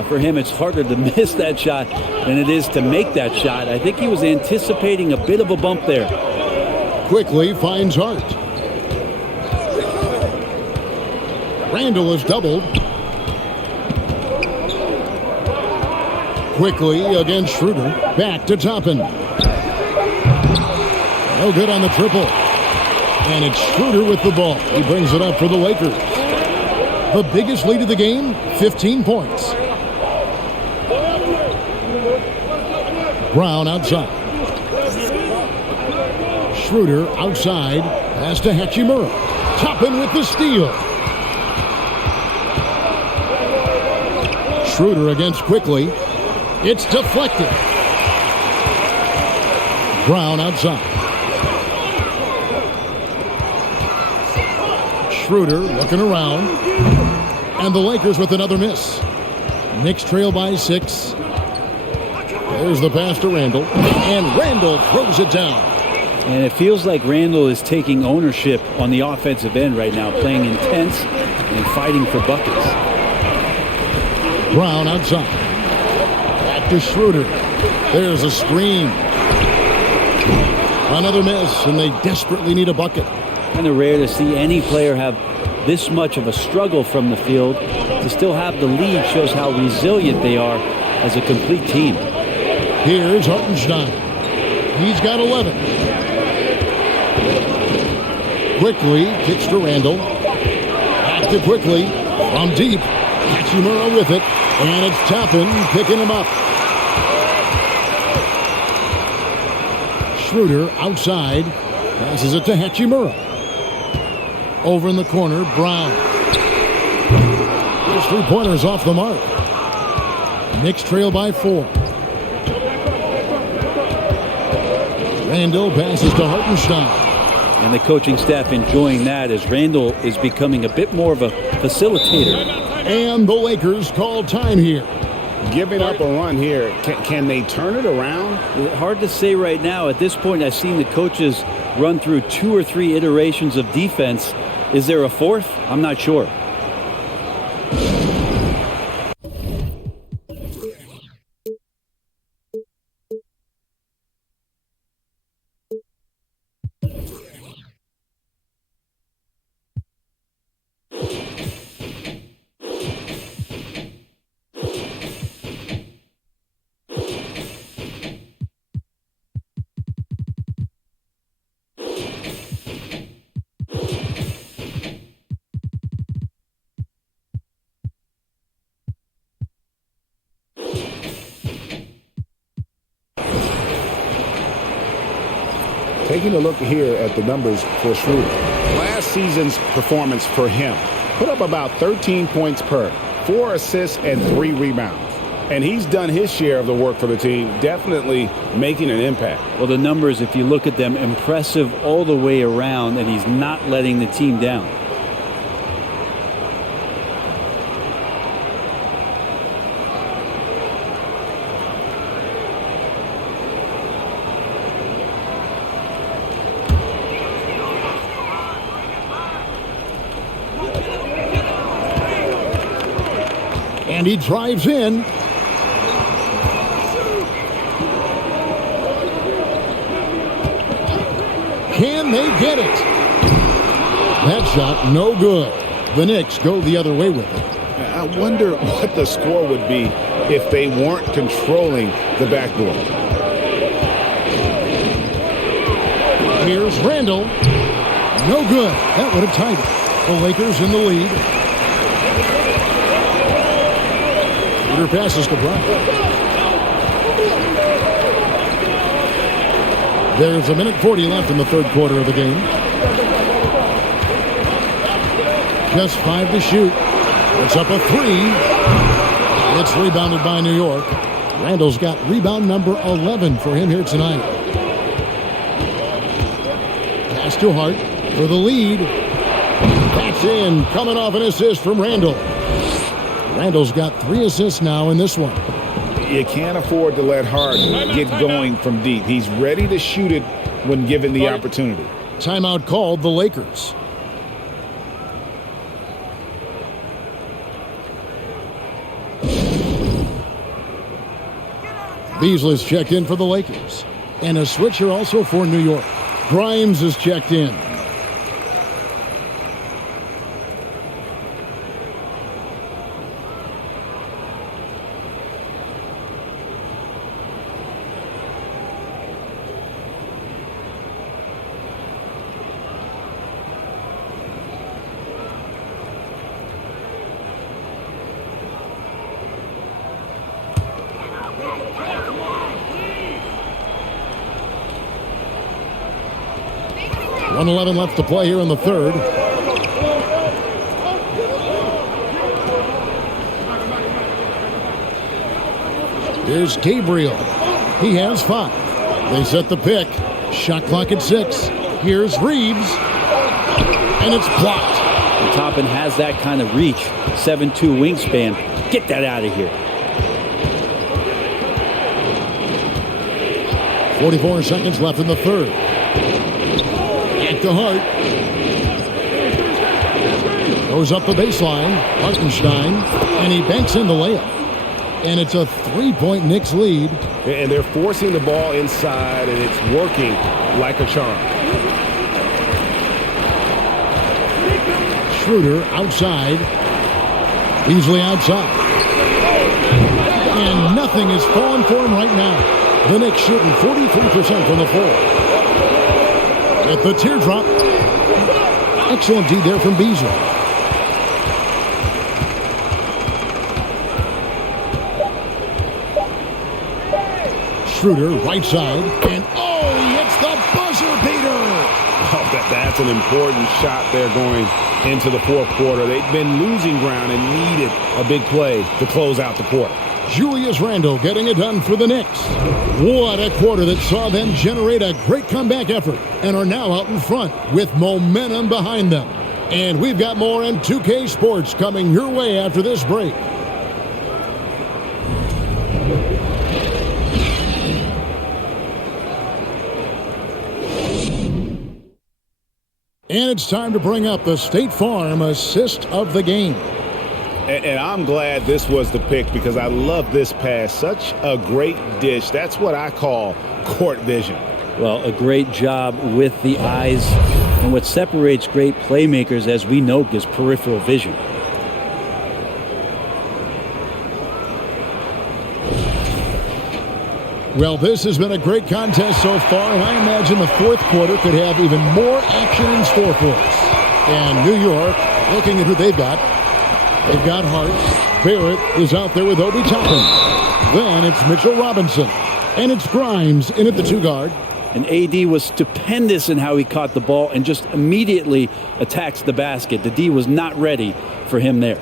For him, it's harder to miss that shot than it is to make that shot. I think he was anticipating a bit of a bump there. Quickly finds Hart. Randall is doubled. Quickly against Schroeder. Back to Toppin. No good on the triple. And it's Schroeder with the ball. He brings it up for the Lakers. The biggest lead of the game, 15 points. Brown outside. Schroeder outside. Pass to Hachimura. Toppin with the steal. Schroeder against Quickly. It's deflected. Brown outside. Schroeder looking around. And the Lakers with another miss. Knicks trail by 6. There's the pass to Randall. And Randall throws it down. And it feels like Randall is taking ownership on the offensive end right now, playing intense and fighting for buckets. Brown outside. Back to Schroeder. There's a screen. Another miss, and they desperately need a bucket. Kind of rare to see any player have this much of a struggle from the field. To still have the lead shows how resilient they are as a complete team. Here's Hartenstein. He's got 11. Quickly kicks to Randall. Back to Quickly from deep. Hachimura with it. And it's Toppin picking him up. Schroeder outside. Passes it to Hachimura. Over in the corner, Brown. His three-pointers off the mark. Knicks trail by 4. Randall passes to Hartenstein. And the coaching staff enjoying that as Randall is becoming a bit more of a facilitator. And the Lakers call time here. Giving up a run here. Can they turn it around? Hard to say right now. At this point, I've seen the coaches run through 2 or 3 iterations of defense. Is there a fourth? I'm not sure. Taking a look here at the numbers for Schroeder. Last season's performance for him put up about 13 points per, 4 assists and 3 rebounds. And he's done his share of the work for the team, definitely making an impact. Well, the numbers, if you look at them, impressive all the way around, and he's not letting the team down. And he drives in. Can they get it? That shot, no good. The Knicks go the other way with it. I wonder what the score would be if they weren't controlling the backboard. Here's Randall. No good. That would have tied it. The Lakers in the lead. Peter passes to Bryant. There's a minute 40 left in the third quarter of the game. Just 5 to shoot. It's up a 3. It's rebounded by New York. Randall's got rebound number 11 for him here tonight. Pass to Hart for the lead. That's in. Coming off an assist from Randall. Randall's got 3 assists now in this one. You can't afford to let Harden get going from deep. He's ready to shoot it when given the opportunity. Timeout called the Lakers. Beasley's checked in for the Lakers. And a switcher also for New York. Grimes is checked in. .11 left to play here in the third. Here's Gabriel. He has 5. They set the pick. Shot clock at 6. Here's Reeves. And it's blocked. The Toppin has that kind of reach. 7'2" wingspan. Get that out of here. 44 seconds left in the third. Back to Hart. Goes up the baseline. Hartenstein. And he banks in the layup. And it's a 3-point Knicks lead. And they're forcing the ball inside, and it's working like a charm. Schroeder outside. Beasley outside. And nothing is falling for him right now. The Knicks shooting 43% from the floor. At the teardrop. Excellent D there from Beasley. Schroeder, right side. And oh, he hits the buzzer beater. Oh, that's an important shot there going into the fourth quarter. They've been losing ground and needed a big play to close out the quarter. Julius Randle getting it done for the Knicks. What a quarter that saw them generate a great comeback effort and are now out in front with momentum behind them. And we've got more in 2K Sports coming your way after this break. And it's time to bring up the State Farm assist of the game. And I'm glad this was the pick because I love this pass. Such a great dish. That's what I call court vision. Well, a great job with the eyes. And what separates great playmakers, as we know, is peripheral vision. Well, this has been a great contest so far, and I imagine the fourth quarter could have even more action in store for us. And New York, looking at who they've got Hart. Barrett is out there with Obi Toppin. Then it's Mitchell Robinson. And it's Grimes in at the 2 guard. And AD was stupendous in how he caught the ball and just immediately attacks the basket. The D was not ready for him there.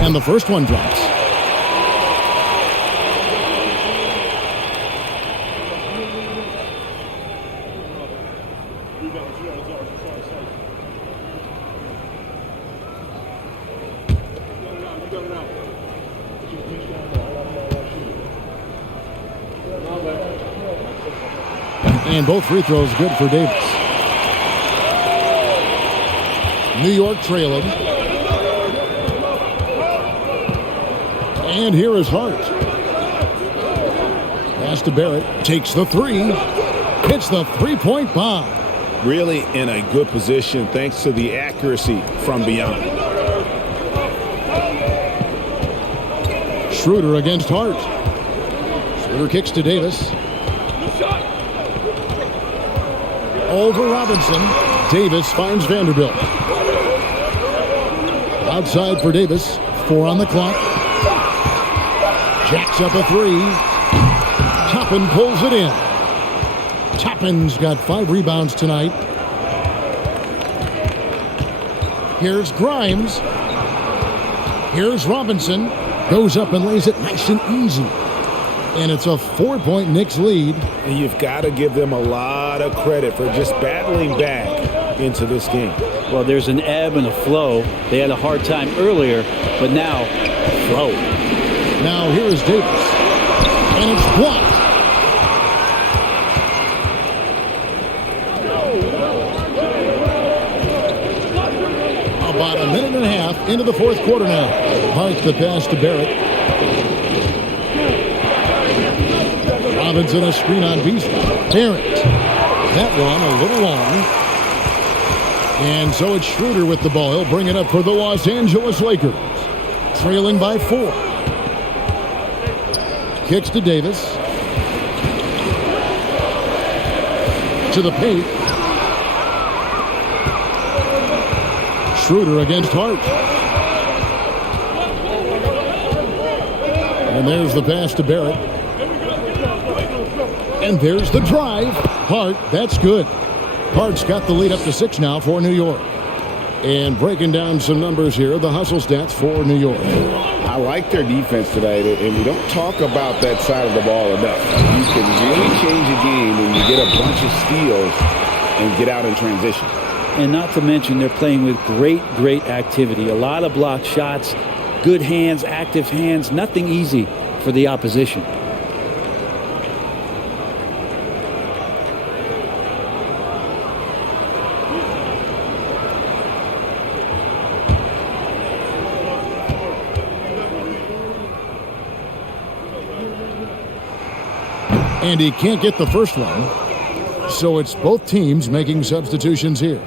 And the first one drops. And both free throws good for Davis. New York trailing. And here is Hart. Pass to Barrett. Takes the three. Hits the three-point bomb. Really in a good position thanks to the accuracy from beyond. Schroeder against Hart. Schroeder kicks to Davis. Over Robinson. Davis finds Vanderbilt. Outside for Davis. 4 on the clock. Jacks up a three. Toppin pulls it in. Toppin's got 5 rebounds tonight. Here's Grimes. Here's Robinson. Goes up and lays it nice and easy. And it's a 4-point Knicks lead. And you've got to give them a lot of credit for just battling back into this game. Well, there's an ebb and a flow. They had a hard time earlier, but now, flow. Now here is Davis. And it's blocked. About a minute and a half into the fourth quarter now. Hart the pass to Barrett. Robinson a screen on Beasley. Barrett. That one a little long. And so it's Schroeder with the ball. He'll bring it up for the Los Angeles Lakers. Trailing by 4. Kicks to Davis. To the paint. Schroeder against Hart. And there's the pass to Barrett. And there's the drive. Hart, that's good. Hart's got the lead up to 6 now for New York. And breaking down some numbers here, the hustle stats for New York. I like their defense tonight, and we don't talk about that side of the ball enough. You can really change a game when you get a bunch of steals and get out in transition. And not to mention, they're playing with great activity. A lot of blocked shots, good hands, active hands, nothing easy for the opposition. And he can't get the first one. So it's both teams making substitutions here.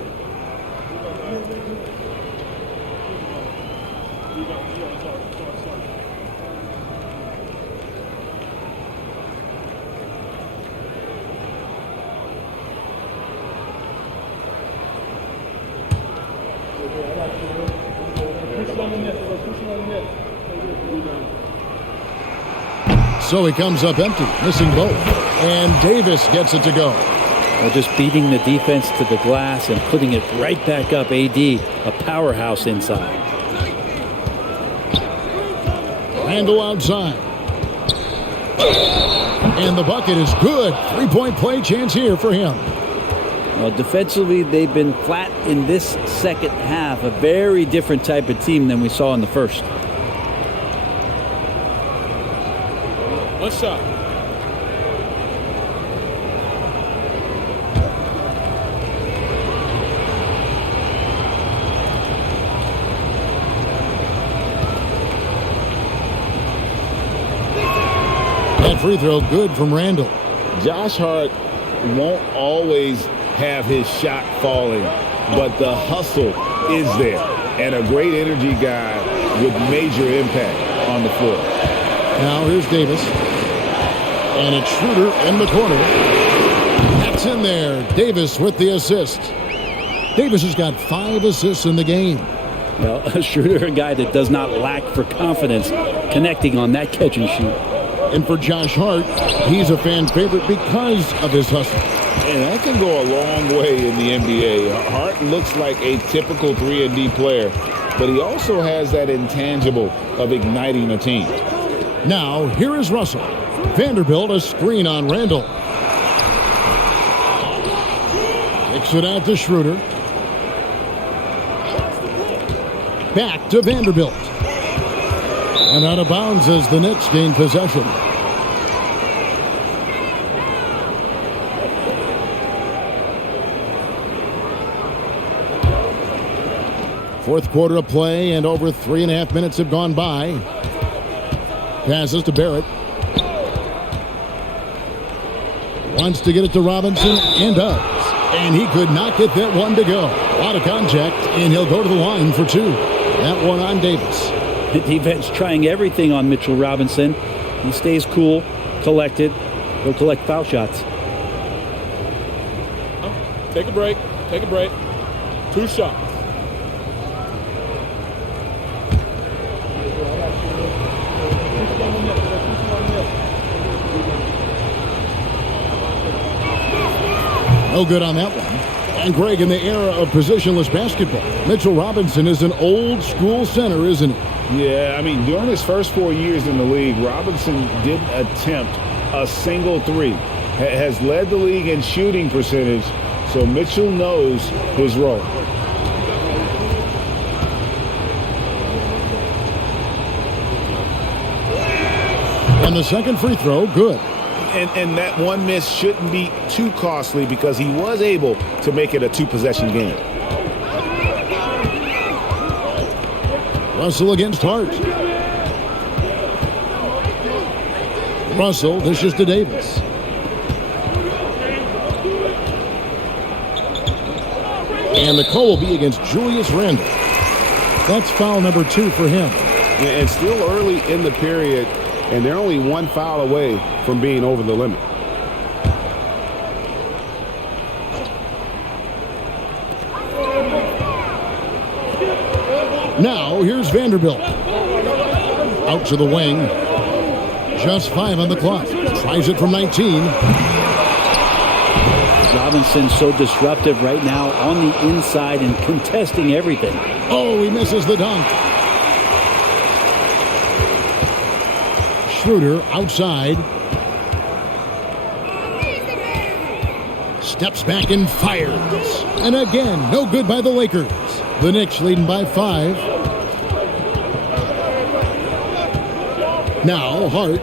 So he comes up empty, missing both. And Davis gets it to go. Well, just beating the defense to the glass and putting it right back up. AD, a powerhouse inside. Randall outside. And the bucket is good. 3-point play chance here for him. Well, defensively, they've been flat in this second half. A very different type of team than we saw in the first. One shot. That free throw good from Randall. Josh Hart won't always have his shot falling, but the hustle is there. And a great energy guy with major impact on the floor. Now here's Davis. And it's Schroeder in the corner. That's in there. Davis with the assist. Davis has got 5 assists in the game. Well, Schroeder, a guy that does not lack for confidence connecting on that catch and shoot. And for Josh Hart, he's a fan favorite because of his hustle. And that can go a long way in the NBA. Hart looks like a typical 3-and-D player, but he also has that intangible of igniting a team. Now, here is Russell. Vanderbilt, a screen on Randall. Kicks it out to Schroeder. Back to Vanderbilt. And out of bounds as the Knicks gain possession. Fourth quarter of play, and over 3.5 minutes have gone by. Passes to Barrett. Wants to get it to Robinson, and does. And he could not get that one to go. A lot of contact, and he'll go to the line for 2. That one on Davis. The defense trying everything on Mitchell Robinson. He stays cool, collected. He'll collect foul shots. Take a break. Take a break. 2 shots. No good on that one. And Greg, in the era of positionless basketball, Mitchell Robinson is an old school center, isn't he? Yeah, I mean, during his first 4 years in the league, Robinson didn't attempt a single 3. Has led the league in shooting percentage, so Mitchell knows his role. And the second free throw, good. And that one miss shouldn't be too costly because he was able to make it a 2-possession game. Russell against Hart. Russell dishes to Davis. And the call will be against Julius Randle. That's foul number 2 for him. Yeah, and still early in the period, and they're only 1 foul away from being over the limit. Now, here's Vanderbilt. Out to the wing. Just 5 on the clock. Tries it from 19. Robinson so disruptive right now on the inside and contesting everything. Oh, he misses the dunk. Schroeder outside. Steps back and fires. And again, no good by the Lakers. The Knicks leading by 5. Now, Hart.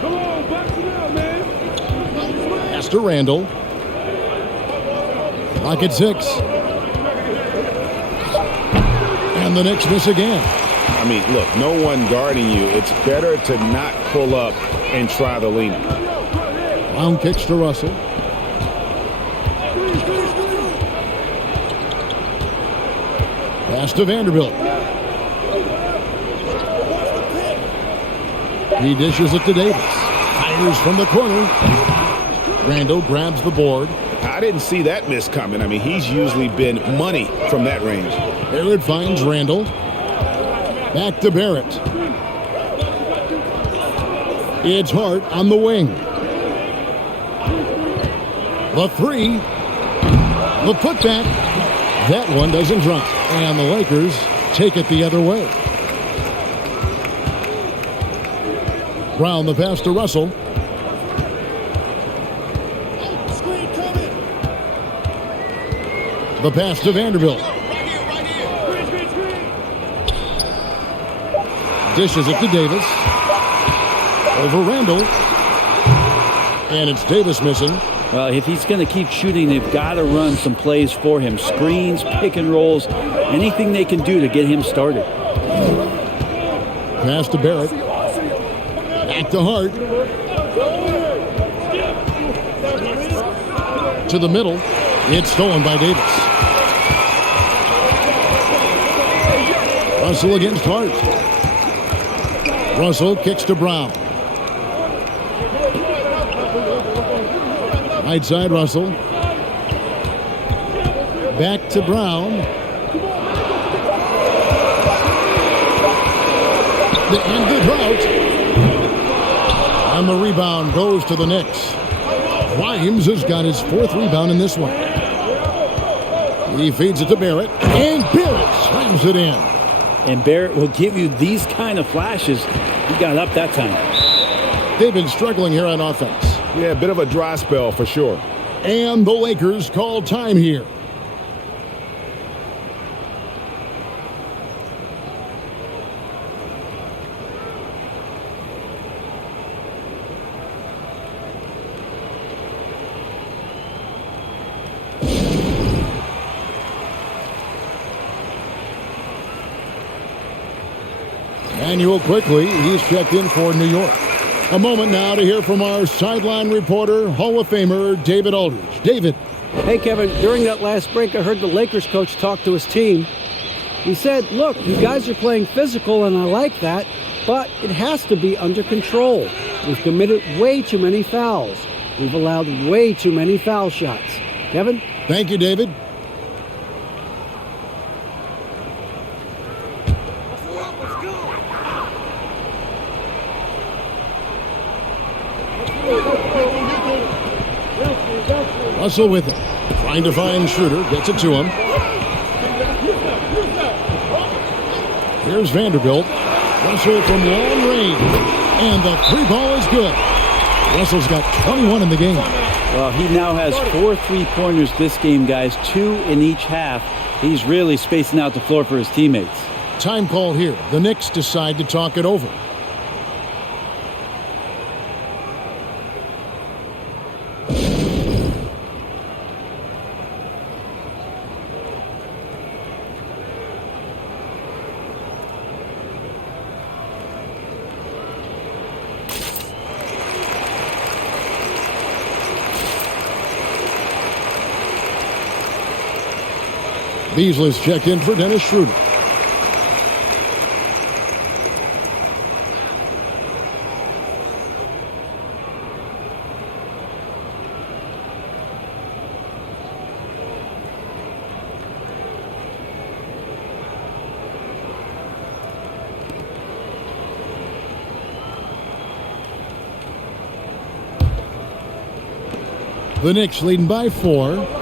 Come on, box it out, man. Pass to Randall. Clock at 6. And the Knicks miss again. I mean, look, no one guarding you. It's better to not pull up and try the lean. Brown kicks to Russell. Pass to Vanderbilt. He dishes it to Davis. Fires from the corner. Randall grabs the board. I didn't see that miss coming. I mean, he's usually been money from that range. Barrett finds Randall. Back to Barrett. It's Hart on the wing. The 3. The putback. That one doesn't drop. And the Lakers take it the other way. Brown the pass to Russell. The pass to Vanderbilt. Dishes it to Davis. Over Randall. And it's Davis missing. Well, if he's going to keep shooting, they've got to run some plays for him. Screens, pick and rolls, anything they can do to get him started. Pass to Barrett. Back to Hart. To the middle. It's stolen by Davis. Russell against Hart. Russell kicks to Brown. Right side, Russell. Back to Brown. The end of the drought. And the rebound goes to the Knicks. Grimes has got his 4th rebound in this one. He feeds it to Barrett. And Barrett slams it in. And Barrett will give you these kind of flashes. He got up that time. They've been struggling here on offense. Yeah, a bit of a dry spell for sure. And the Lakers call time here. Manuel quickly, he's checked in for New York. A moment now to hear from our sideline reporter, Hall of Famer David Aldridge. David. Hey, Kevin, during that last break, I heard the Lakers coach talk to his team. He said, look, you guys are playing physical, and I like that, but it has to be under control. We've committed way too many fouls. We've allowed way too many foul shots. Kevin? Thank you, David. Russell with it. Trying to find Schroeder. Gets it to him. Here's Vanderbilt. Russell from long range. And the 3-ball is good. Russell's got 21 in the game. Well, he now has 4 3-pointers this game, guys. 2 in each half. He's really spacing out the floor for his teammates. Time call here. The Knicks decide to talk it over. Beasley's checked in for Dennis Schroeder. The Knicks leading by 4.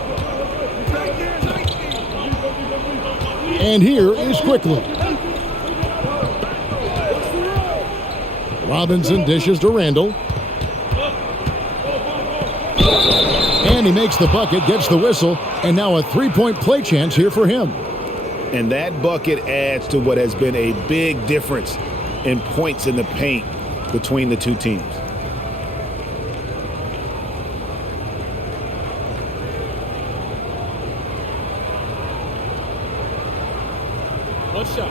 And here is Quickly. Robinson dishes to Randall. And he makes the bucket, gets the whistle, and now a 3-point play chance here for him. And that bucket adds to what has been a big difference in points in the paint between the two teams. One shot.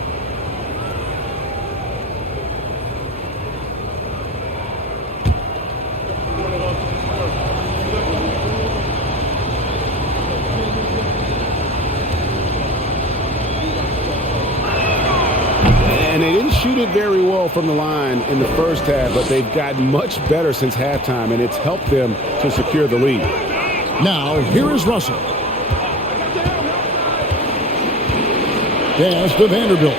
And they didn't shoot it very well from the line in the first half, but they've gotten much better since halftime, and it's helped them to secure the lead. Now, here is Russell. Pass to Vanderbilt.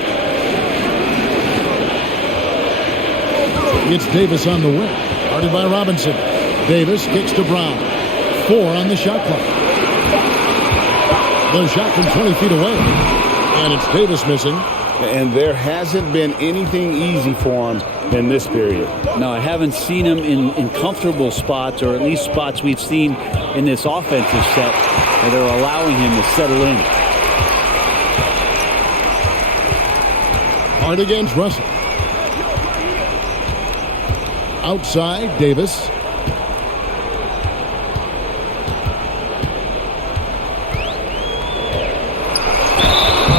It's Davis on the wing. Guarded by Robinson. Davis kicks to Brown. 4 on the shot clock. The shot from 20 feet away. And it's Davis missing. And there hasn't been anything easy for him in this period. No, I haven't seen him in comfortable spots, or at least spots we've seen in this offensive set that are allowing him to settle in. Hard against Russell. Outside, Davis.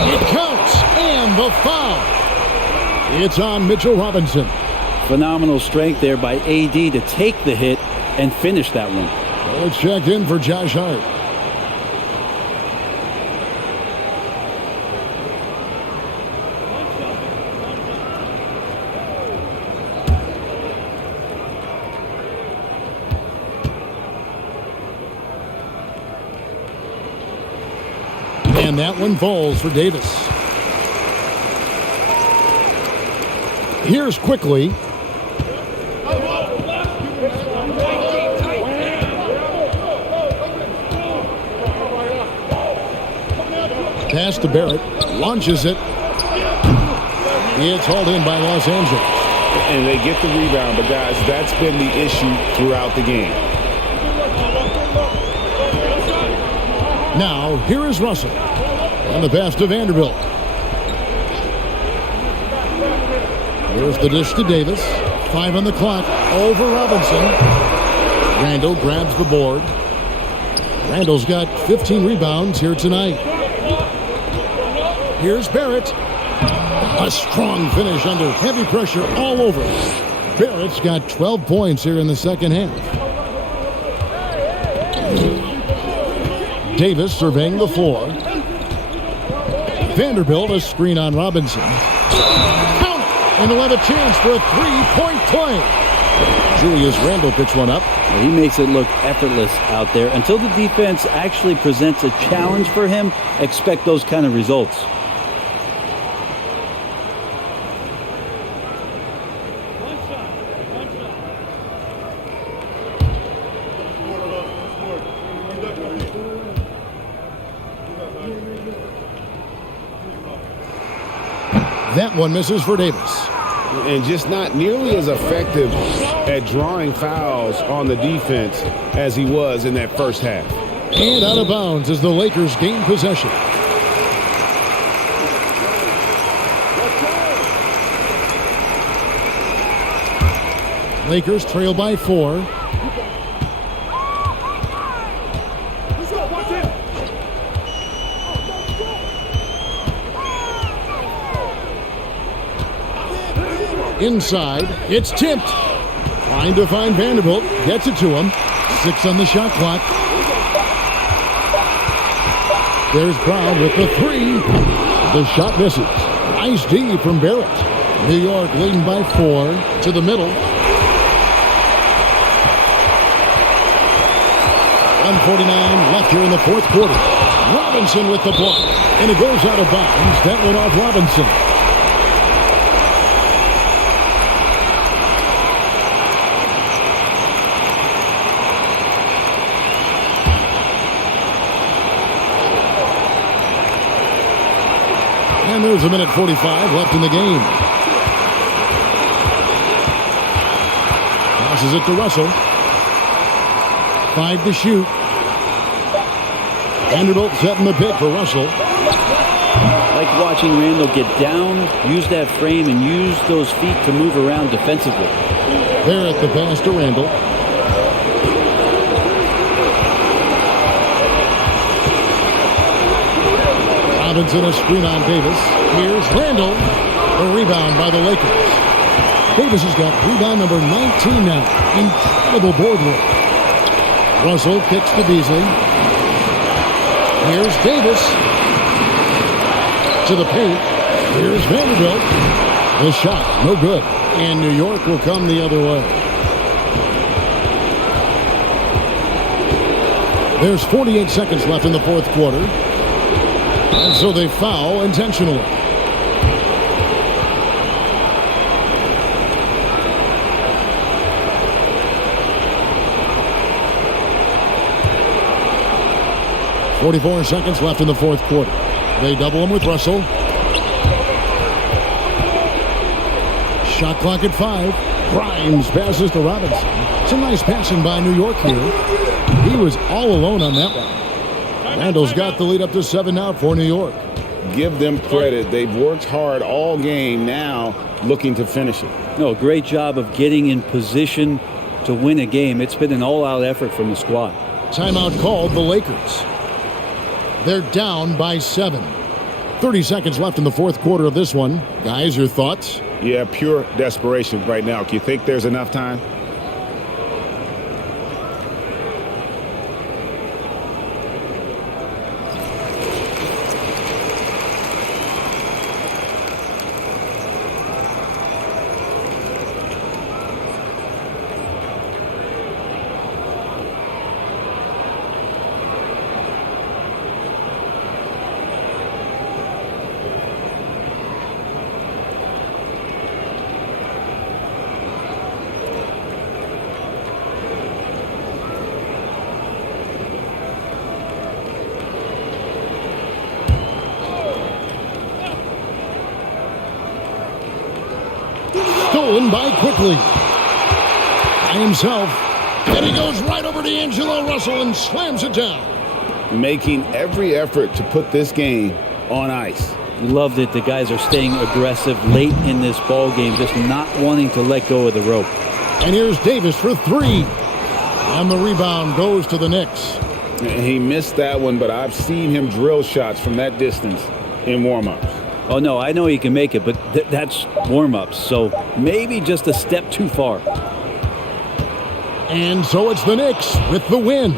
It counts, and the foul. It's on Mitchell Robinson. Phenomenal strength there by AD to take the hit and finish that one. Well, it's checked in for Josh Hart. And that one falls for Davis. Here's quickly. Pass to Barrett. Launches it. It's hauled in by Los Angeles. And they get the rebound, but guys, that's been the issue throughout the game. Now, here is Russell. And the pass to Vanderbilt. Here's the dish to Davis. 5 on the clock. Over Robinson. Randall grabs the board. Randall's got 15 rebounds here tonight. Here's Barrett. A strong finish under heavy pressure all over. Barrett's got 12 points here in the second half. Davis surveying the floor. Vanderbilt a screen on Robinson. Count it! And he'll have a chance for a three-point play. Julius Randle picks one up. He makes it look effortless out there. Until the defense actually presents a challenge for him, expect those kind of results. That one misses for Davis. And just not nearly as effective at drawing fouls on the defense as he was in that first half. And out of bounds as the Lakers gain possession. Lakers trail by 4. Inside, it's tipped. Trying to find Vanderbilt. Gets it to him. 6 on the shot clock. There's Brown with the 3. The shot misses. Nice D from Barrett. New York leading by 4 to the middle. 1:49 left here in the fourth quarter. Robinson with the block. And it goes out of bounds. That went off Robinson. And there's a minute 45 left in the game. Passes it to Russell. 5 to shoot. Vanderbilt setting the pick for Russell. Like watching Randall get down, use that frame, and use those feet to move around defensively. There at the pass to Randall. Robinson a screen on Davis. Here's Randall. A rebound by the Lakers. Davis has got rebound number 19 now. Incredible board work. Russell kicks to Beasley. Here's Davis. To the paint. Here's Vanderbilt. The shot, no good. And New York will come the other way. There's 48 seconds left in the fourth quarter. And so they foul intentionally. .44 seconds left in the fourth quarter. They double him with Russell. Shot clock at 5. Grimes passes to Robinson. Some nice passing by New York here. He was all alone on that one. Randall's got the lead up to 7 now for New York. Give them credit. They've worked hard all game, now looking to finish it. No, great job of getting in position to win a game. It's been an all-out effort from the squad. Timeout called the Lakers. They're down by 7. 30 seconds left in the fourth quarter of this one. Guys, your thoughts? Yeah, pure desperation right now. Do you think there's enough time? stolen by Quickly. By himself. And he goes right over to D'Angelo Russell and slams it down. Making every effort to put this game on ice. Love that the guys are staying aggressive late in this ball game, just not wanting to let go of the rope. And here's Davis for three. And the rebound goes to the Knicks. He missed that one, but I've seen him drill shots from that distance in warm-ups. Oh, no, I know he can make it, but that's warm-ups, so maybe just a step too far. And so it's the Knicks with the win.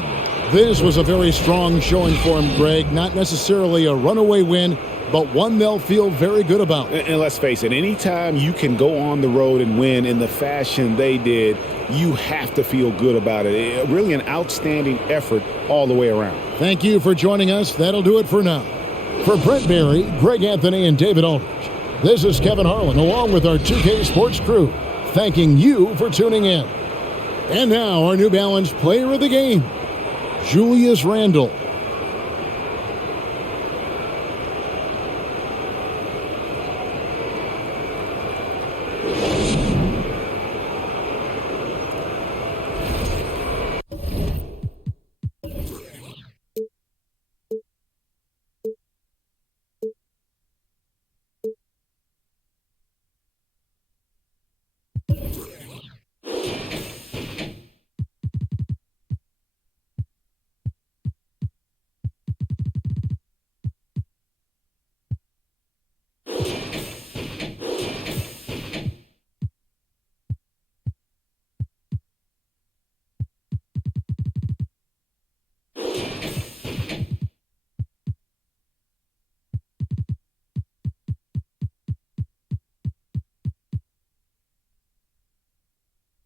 This was a very strong showing for him, Greg. Not necessarily a runaway win, but one they'll feel very good about. And let's face it, anytime you can go on the road and win in the fashion they did, you have to feel good about it. Really an outstanding effort all the way around. Thank you for joining us. That'll do it for now. For Brent Barry, Greg Anthony, and David Aldridge, this is Kevin Harlan along with our 2K Sports crew, thanking you for tuning in. And now our New Balance player of the game, Julius Randle.